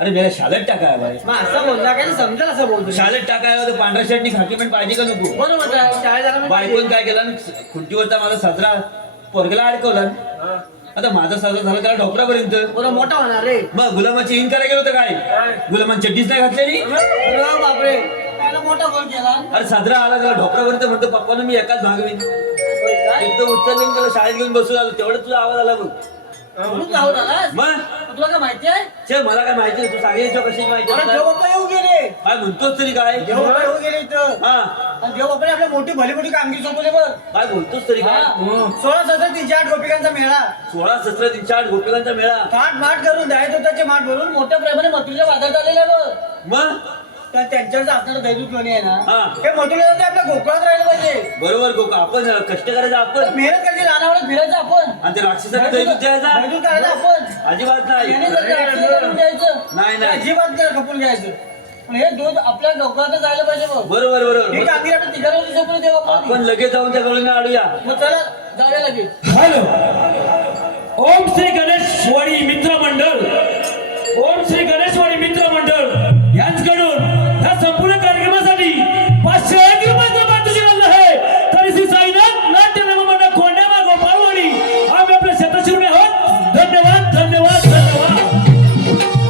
अरे मेला शाळेत टाकाय हवाय मग असं बोलला काय समजेल असं बोलतो शाळेत टाकाय हवा तर पांढऱ्या शर्टनी खाकी पण पाहिजे का नको बरोबर आहे शाळेत जायला म्हणजे बायकोन काय केलं खुंटीवरचा माझा साजरा पोरगेला अडकवला आता माझा साजरा झाला त्याला ढोपरापर्यंत बरं मोठा होणार रे मग गुलामाची इन करायला गेलो होतं काय गुलामांची चड्डीच नाही घातलेली अरे बापरे त्याला मोठा गोल केला अरे साजरा आला त्याला ढोपरापर्यंत म्हणतो पप्पानं मी एकाच भागवीन होय काय? एकदम उचलून त्याला शाळेत घेऊन बसून आलो तेवढं तुझा आवाज आला बघ म्हणून जाऊन आलास? मग तुला काय माहिती आहे छे मला काय माहिती नाही, तू सांगायचं कशी माहिती मला आता? देव बाप्पा येऊ गेले काय म्हणतोस तरी काय देव बाप्पा येऊ गेले इथं हा आणि देव बाप्पाने आपल्या मोठी भली मोठी कामगिरी सोपवली बघ काय बोलतोस तरी काय 16-17-3-8 गोपिकांचा मेळा 16-17-3-4 गोपिकांचा मेळा थाट माठ करून दयादूताचे माठ भरून मोठ्या प्रेमाने मथुरेच्या वादात आलेला आहे बघ मग तर त्यांच्याकडे असणारं दैदूत कोणी आहे हा. ना हे मथुरेला आपल्या गोकुळात राहिलं पाहिजे बरोबर गोका आपण कष्ट करायचं आपण मेहनत करायची लहानावळत फिरायचं आपण आणि ते राक्षसाला दैवत द्यायचा दैदूत करायचं आपण अजिबात नाही याने जर त्या राक्षसाला करून द्यायचं नाही, नाही. अजिबात नाही खपून घ्यायचं पण हे दूध आपल्या गोकुळात जायला पाहिजे बघ बरोबर हे बरोबर कामगिरी आपण तिघांवरती सोपवली देव आपण बाप्पाने. लगेच जाऊन त्या गळून आडूया मग चला जाऊया लगेच हॅलो ओम श्री गणेशवाडी मित्र मंडळ ओम श्री गणेशवाडी मित्र मंडळ यांच्याकडून ह्या संपूर्ण कार्यक्रमासाठी 501 रुपयाचं पारितोषिक आहे तरी श्री साईनाथ नाट्य मंडळ खोंडेमा गोपाळवाडी आम्ही आपल्या शेताशिरूने आहोत धन्यवाद धन्यवाद धन्यवाद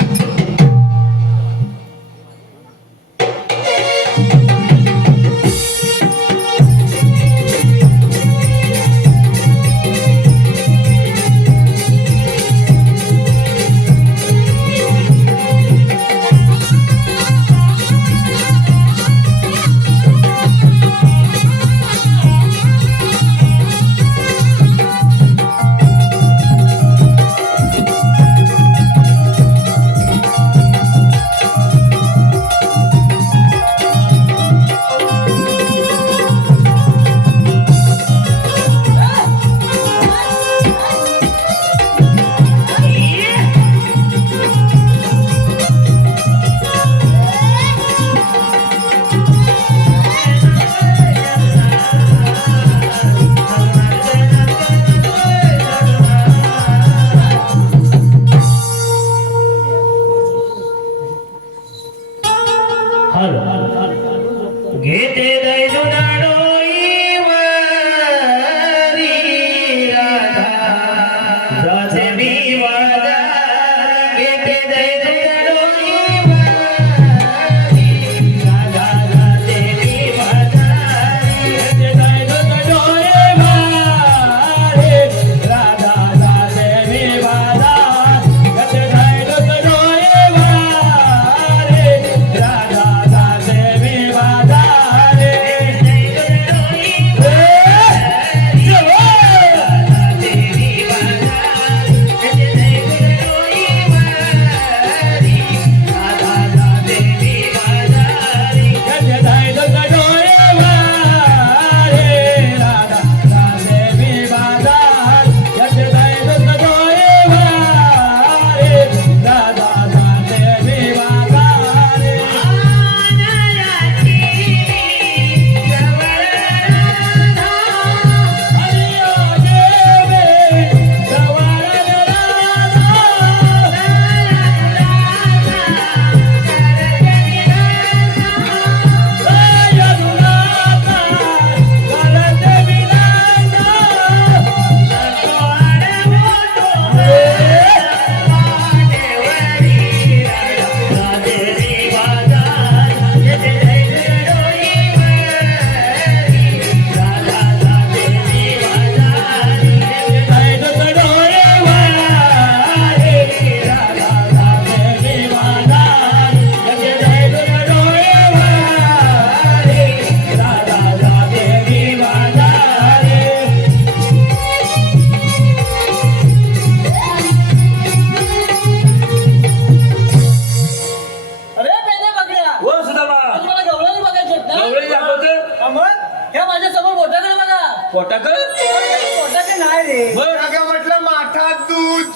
ते जागा म्हटलं माठात दूध.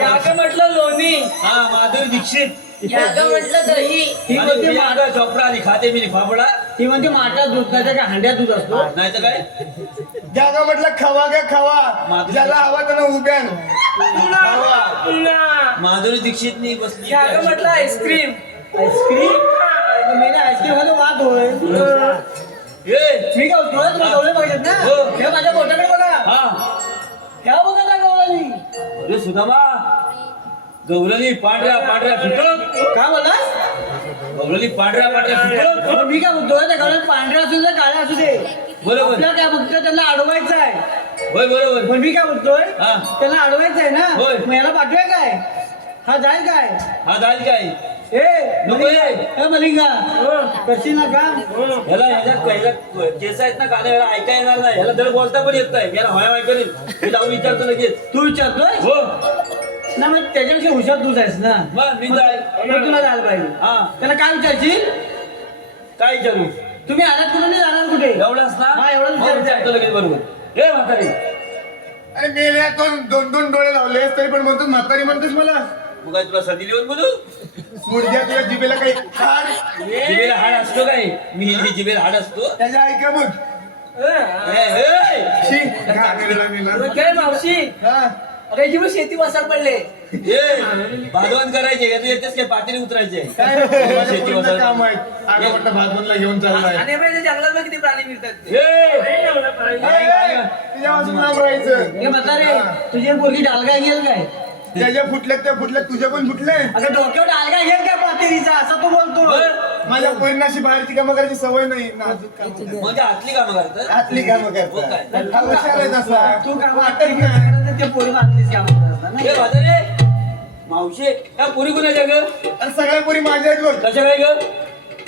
याग म्हटलं लोणी. हा माधुरी दीक्षित याग म्हटलं दही. ही आणि म्हणते प्रियांका चोप्रा आणि खाते मी फाफडा ती म्हणते माठात दूध नाही तर काय हांड्यात दूध असतो. नाही तर काय जागा म्हटलं खवा ग खवा. माधुरी. ज्याला हवा त्यानं उभ्यान खवा. माधुरी दीक्षितनी बसली याग म्हटलं आईस्क्रीम. आईस्क्रीम मेरे आईस्क्रीम मध्ये वाद होय. ए, मी काय उतरवत तुला डोळे बघत ना. हो. हे माझ्या बोटाकडे बघा. हा ह्या बघा ना गवळणी. अरे सुदामा गौरली पांढऱ्या पांढऱ्या फिटक काय बोला गौरली पांढऱ्या पांढऱ्या फिटक मी काय म्हणतोय त्या गवळणी पांढऱ्या असू दे काळ्या असू दे. बरोबर आपल्याला काय फक्त त्यांना अडवायचं आहे. होय बरोबर पण मी काय म्हणतोय हा. त्यांना अडवायचं आहे ना. होय. मग याला पाठवाय काय हा जाईल काय हा जाईल काय ए नको ये. ए मलिंगा कशी ना का ह्याला ह्याच्यात केस आहेत ना काने ह्याला ऐका येणार नाही ह्याला धड बोलता पण येत नाही याला होय माहिती करेल मी जाऊन विचारतो लगेच तू विचारतोय हो ना मग त्याच्यापेक्षा हुशार तूच आहेस ना. मग मी जाईल मग तुला जायला पाहिजे. हा त्याला काय विचारशील काय विचारू तुम्ही आलात कुठून जाणार कुठे एवढाच ना हा, एवढंच हो, विचारतो लगेच बरोबर ए म्हातारी अरे मेल्या दोन दोन डोळे लावलेस तरी पण म्हणतो म्हातारी म्हणतोस मला. मग काय तुला सदी लिहून बोलू मुडद्या तुला जिभेला काही खाड. जिबेला हाड असतो काय मी जिबेला हाड असतो त्याच्या ऐका मग. ए, ए. शी, घाणेरडा मेला. काय मावशी हा. अरे जीव शेती बसायला पडले. ए, भागवण करायचे का तू येतेस काय पातेली उतरायचे काय माझ्या शेती पोरींना वसायला. काम आहे. आगा म्हटलं भागवतला घेऊन चाललाय. आणि जंगलात किती प्राणी मिळतात. तुझ्या वाजून नाव राहायचं. हे म्हातारे तुझी पोरगी डालगा घेईल काय त्याच्या फुटल्यात त्या फुटल्यात तुझ्या पण फुटले. अगं डोक्यावर डालगा घेईल काय पातेरीचा असं तू बोलतो. माझ्या पोरींना अशी बाहेरची कामं करायची सवय नाही. नाजूक कामं करायची. म्हणजे आतली कामं करतात आतली कामं हो करतात. काय? हा हुशार आहे तसा. तू काम वाटत ते पोरी मारतीस काम करतात ए, म्हातारे मावशे या पुरी कुणाच्या ग आणि सगळ्या पोरी माझ्या आहेत बघ. कशा काय ग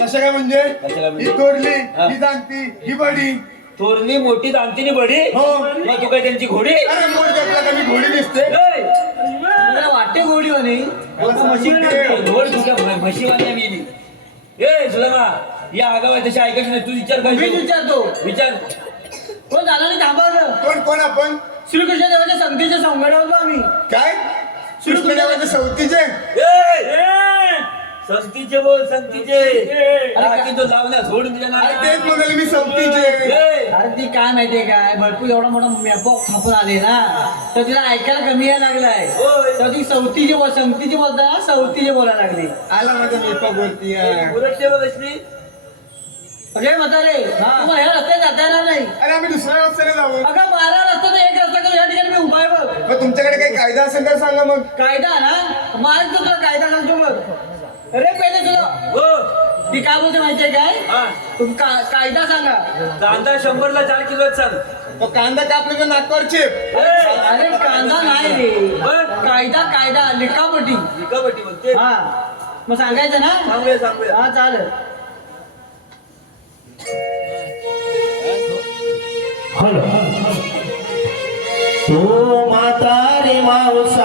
कशा काय म्हणजे कशा काय म्हणजे? ही तोडली हा. ही जाणती ही बडी. थोरली मोठी जाणतीनी बडी हो. मग तू काय त्यांची घोडी अरे मोड घेतला का मी घोडी दिसते. ए, मला वाटते गोडी म्हणे मशीन घोड तुझ्या म्हशीवाल्या मिली ए सुलमा या आगाव आहे तशी ऐकायची नाही तू विचार मी काय विचारतो विचार कोण झाला नाही थांबवलं. कोण आपण श्रीकृष्ण देवाच्या संगतीच्या संगड होतो आम्ही. काय कृष्णदेवाच्या सवतीचे. संतीचे बोल संतीचे राखी तो लावण्या सोडून तुझ्या अरे नावाने. तेच म्हणाले मी सवतीचे. ए, अरे ती काय माहितीये काय भरपूर एवढा मोठा मॅपॉक थापून आले ना तर तिला ऐकायला कमी यायला लागलाय. होय. तर ती संगतीचे बोलता सवतीचे बोलायला लागली. आला माझा मेपा बोलती. उलटते बघ असली अरे म्हातारे तुम्हाला ह्या रस्त्यात जाता येणार नाही. अरे आम्ही दुसऱ्या रस्त्याने जाऊ. अगं 12 रस्त्याचा एक रस्ता करून या ठिकाणी मी उभा आहे बघ. मग तुमच्याकडे काही कायदा असेल तर सांगा मग. कायदा ना मार्ग तुला कायदा सांगतो बघ. अरे पहिले तुला हो ती काय बोलते माहितीये काय हा तुम्ही कायदा सांगा. कांदा 100ला 4 किलो सांग तो कांदा कापण्याच्या नाकावर चेप. अरे कांदा नाही रे बरं. कायदा लिखापटी. लिकापट्टी म्हणते हा मग सांगायचं ना. सांगूया हा चालेल. हॅलो तू म्हातारी मावसाबाई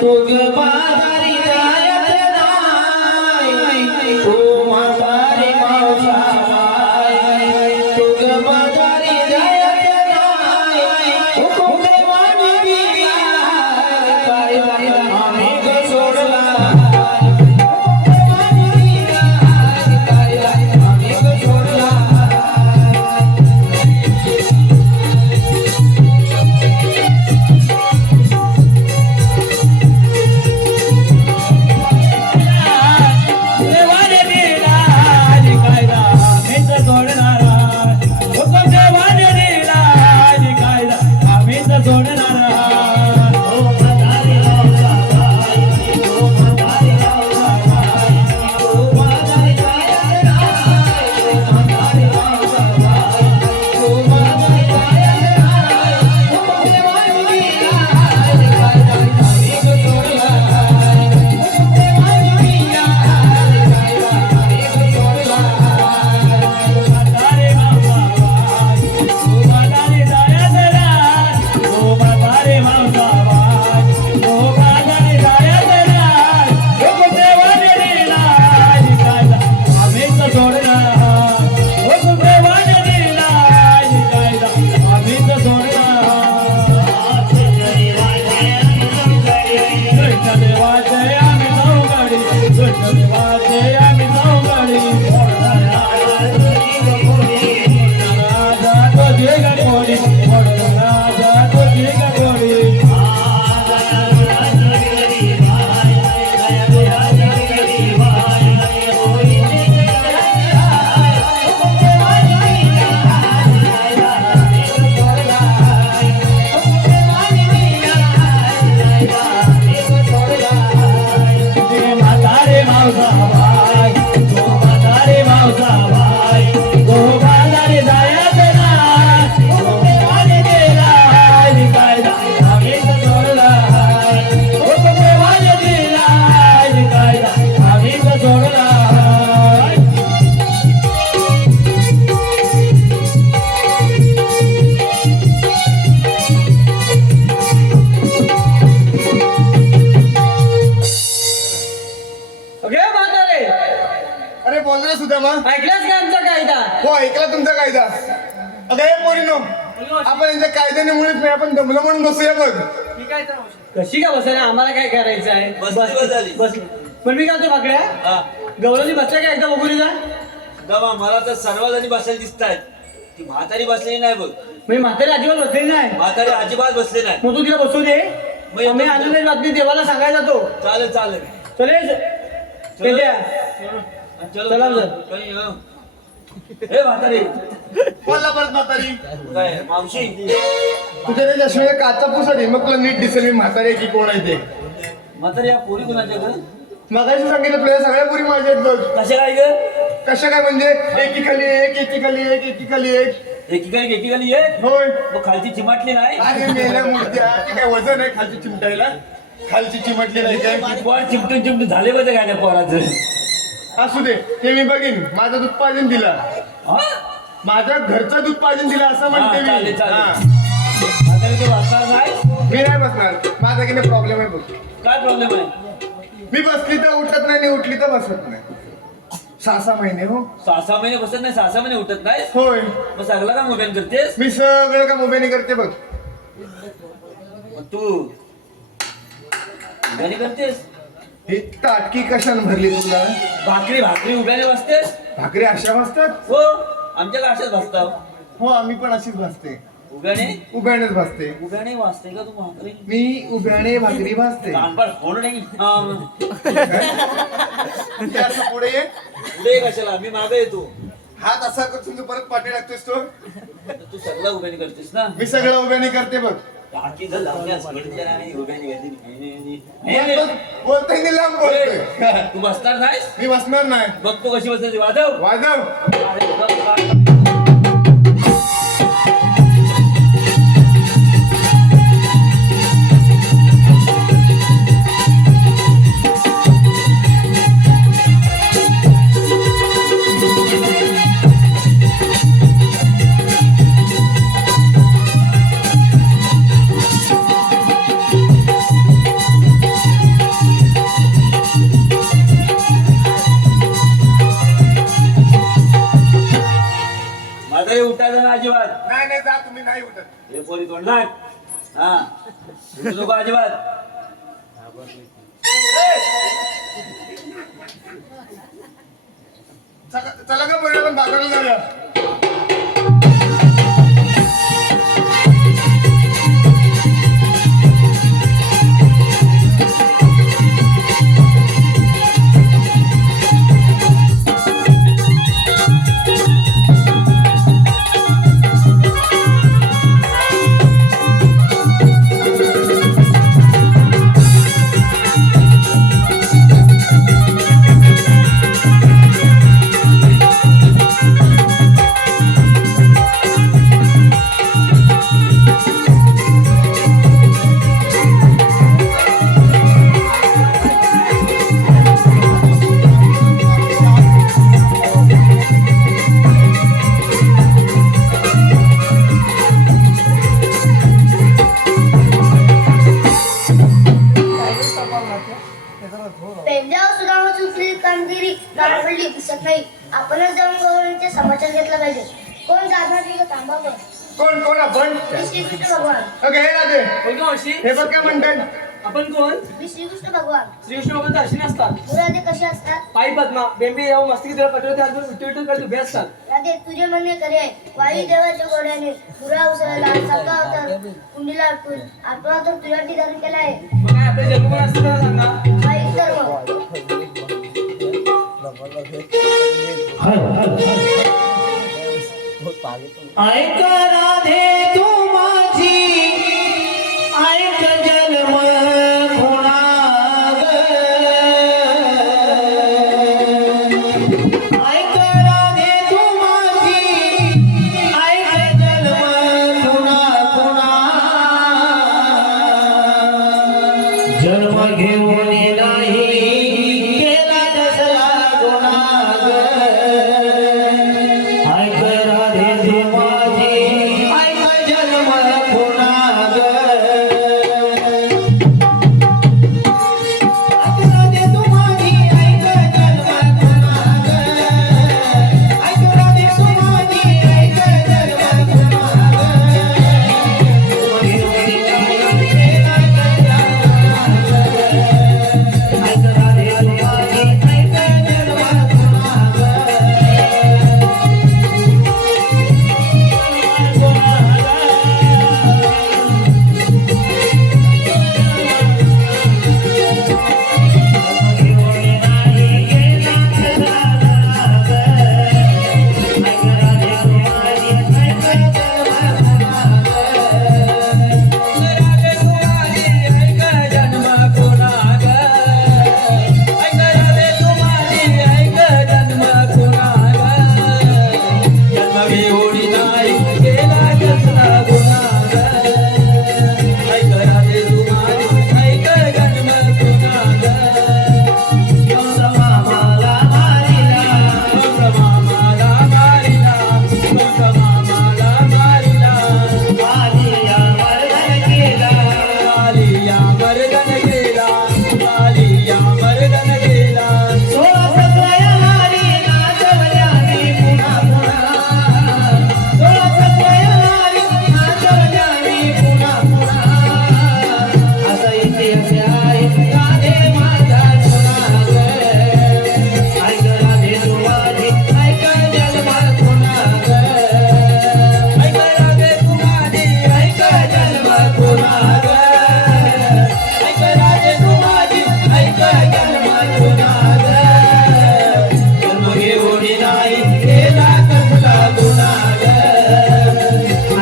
तू ग बाजारी जायत नाही. तू म्हातारी मावसाबाई तू ग बाजारी जायत नाही. हुकुमदेवानी दिली काय आम्ही ग सोडला. हुकुमदेवानी दिली काय आम्ही ग सोडला. तुझे का कोणी म्हणून राजा तुझे का कोणी म्हातारे मावसा बाय गो म्हातारे मावसा बाय गो बाजारे जायचं नाही गो देवाने दिलाय कायदा आम्ही सोडलाय गो देवाने दिलाय कायदा आम्ही सोडलाय अगे म्हातारे, अरे बोल ना सुदामा. ऐकलास का आमचा कायदा? हो ऐकला तुमचा कायदा. अगं हे पोरीनो, आपण यांच्या कायद्यामुळेच नाही आपण दमलं म्हणून बसूया बघ. कशी का बसायला आम्हाला काय करायचं आहे? बस. पण मी काय तो भाकड्या गौरवजी बसल्या का एकदा बघू जा. दमा मला तर सर्वजणी बसायला दिसत आहेत ती म्हातारी बसलेली नाही बघ मी म्हातारी अजिबात बसलेली नाही. म्हातारी अजिबात बसले नाही मग तू तिला बसू दे. मग येतो. आम्ही आनंदाची बातमी देवाला सांगायला जातो. चालेल चालेल चले पेंड्या. चलो चला चलो. सर. काही, हे म्हातारी बोलला परत म्हातारी. काय मावशी तुझ्या त्या चष्म्याला काचा पुसत मग तुला नीट दिसेल मी म्हातारी आहे की कोण आहे ते. म्हातारी या पोरी कुणाच्या ग मगाशी सांगितलं तुला सगळ्या पुरी माझ्या आहेत बघ. कशा काय ग कशा काय म्हणजे एकीखाली एक एकीखाली एक एकीखाली एक. एकीकडे ये होय. मग खालची चिमाटली नाही अरे मेल्या मूर्त्या ते काय वजन आहे खालची चिमटायला. खालची चिमटली नाही काय. पोर चिमटून चिमटून झाले बघ काय पोराचं असू दे ते मी बघीन. माझं दूध पाजून दिला. हा? माझं घरचं दूध पाजून दिला असं म्हणते हा, चालेल, मी. चालेल. हा. म्हातारी ते वाचणार नाही मी नाही बसणार. माझा की नाही प्रॉब्लेम आहे बघ. काय प्रॉब्लेम आहे मी बसली तर उठत नाही आणि उठली तर बसत नाही. 6 महिने हो. 6 महिने बसत नाही 6 महिने उठत नाही होय. मग सगळं का मोबाईल करतेस मी सगळं का मोबाईल करते बघ. मग तू उभ्याने करतेस ही ताटकी कशाने भरली तुला. भाकरी भाकरी उभ्याने बसतेस भाकरी अशा भासतात. हो आमच्या अशाच भासताव हो आम्ही पण अशीच भासते. उभ्याने उभ्यानेच भासते. उभ्याने वाचते का तू भाकरी मी उभ्याने भाकरी भासते. कानपाड फोड नाही ते असं पुढे ये. पुढे कशाला मी मागे येतो हात असा करतो तू परत पाठी लागतोस तो. तू सगळं उभ्याने करतेस ना मी सगळं उभ्याने करते बघ. टाकी जर लावण्यास घडीच्या आणि उभ्याने करते बोलतोय लांब बोलतोय. तू बसणार नाहीस मी बसणार नाही. बघ तू कशी बसायची वाजव वाजव. माझा उठायचं ना अजिबात नाही नाही जा तुम्ही नाही उठत. हे पोरी तोंडणार हा उठू नको अजिबात चला का बरं आपण बाजाराला जाऊया. पेंड्यावर सुद्धा चुकली कामगिरी गाडपडली दिसत नाही. आपणच जाऊन गौरवचे समाचार घेतला पाहिजे. कोण जाणार नाही थांबा बघ. कोण कोण आपण. श्रीकृष्ण भगवान. अगं हे राधे बोल का मावशी? हे बघ काय म्हणतात. आपण कोण? मी श्रीकृष्ण भगवान. श्रीकृष्ण भगवान अशी नसतात. राधे कसे असतात? पायी पद्मा बेंबी जाऊ मस्ती तुला कटोरे हात विठ्ठल विठ्ठल करत उभे असतात. राधे तुझे म्हणणे खरे आहे. वायुदेवाच्या घोड्याने मुरा उसळला, सातवा अवतार कुंडीला अडकून आठवा अवतार तुझ्यासाठी धारण केला आहे. मग काय आपले जन्म कोण असतं त्याला सांगा. वायू धर्म. ऐक राधे तू माझी, ऐक जन्म खुणाग. ऐक राधे तू माझी, ऐक जन्म खुणा. जन्म घेऊन नाही केला जसला गुणाग. ऐक राधे तू माझी, ऐक जन्म खुणाग. ऐक राधे तू माझी, ऐक जन्म खुणाग. ऐक राधे तू माझी, ऐक जन्म खुणाग.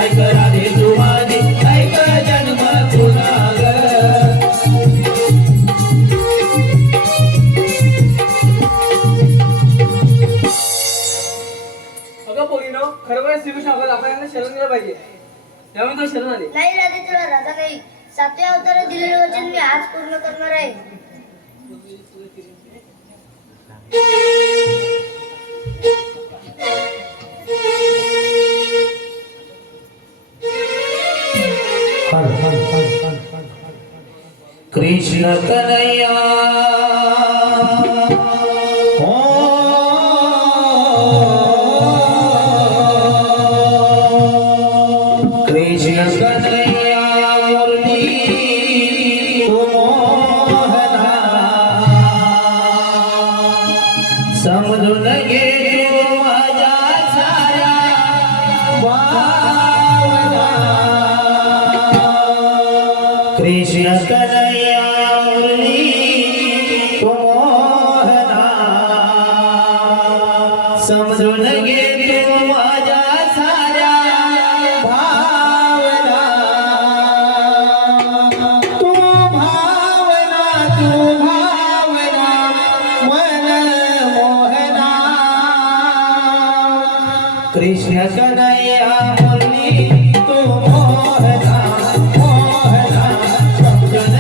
ऐक राधे तू माझी, ऐक जन्म खरोखर श्रीकृष्ण भगवान आपण यांना शरण दिलं पाहिजे. त्यामुळे तो शरण आले. नाही राधे तुला राधा नाही. सातव्या अवतारात दिलेले वचन मी आज पूर्ण करणार आहे. कृष्ण कन्हैया कृष्ण कन्हैया मुरली तू मोहना. समजून घे तू माझ्या साऱ्या भावना. कृष्ण कन्हैया मुरली तू मोहना. समजून घे तू माझ्या साऱ्या भावना. तू भावना मन मोहना. कृष्ण कन्हैया मुरली तू मोहना. समजून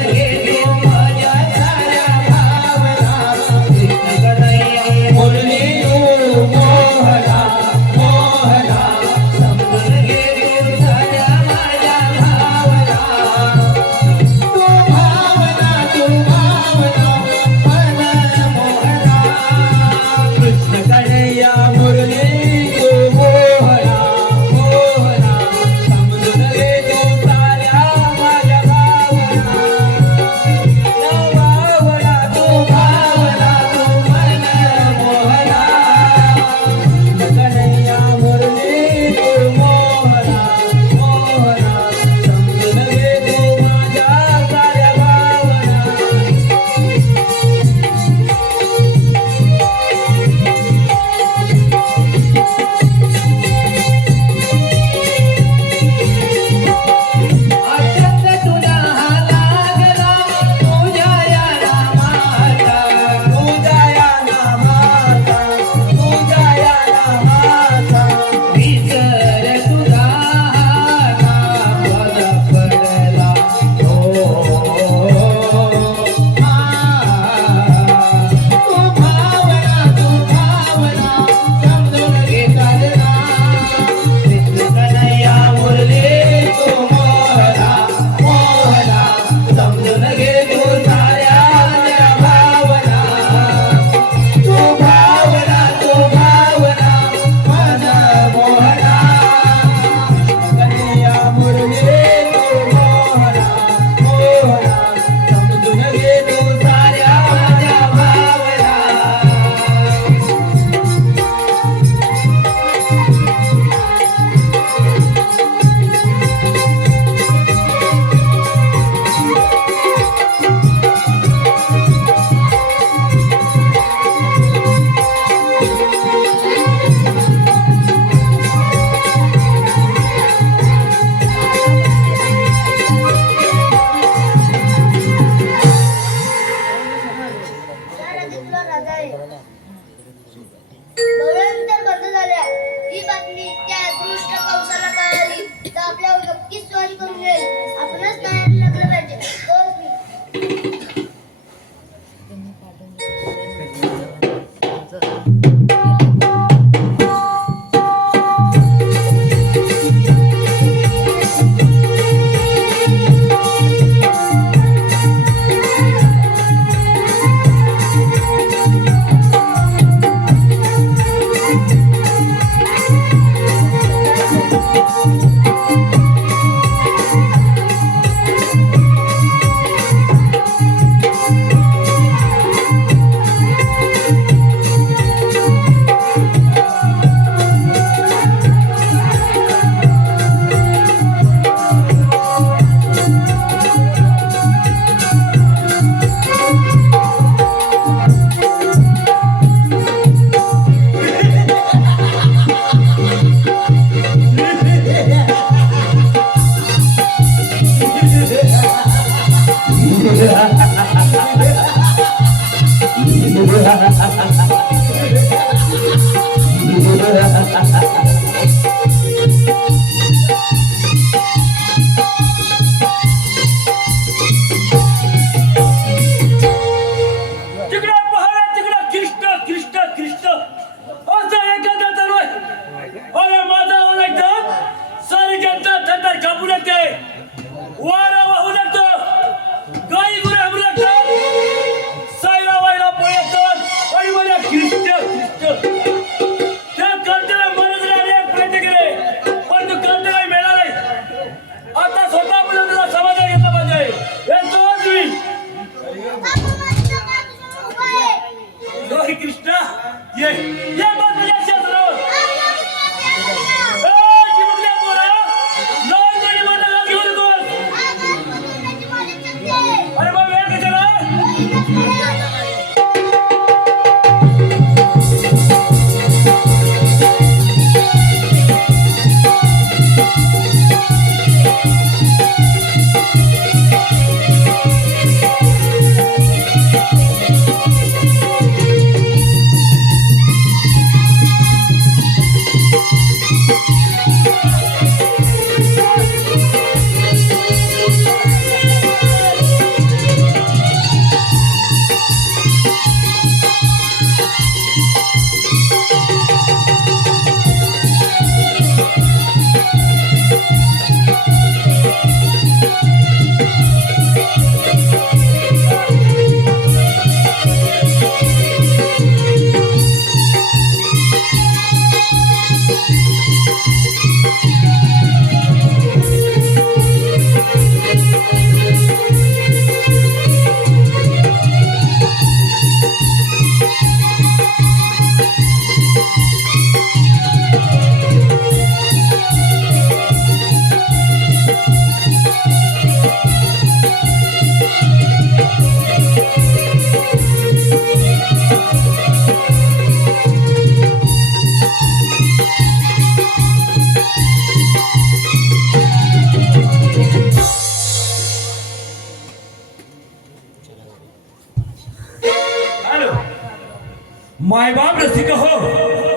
मायबाप रसिक हो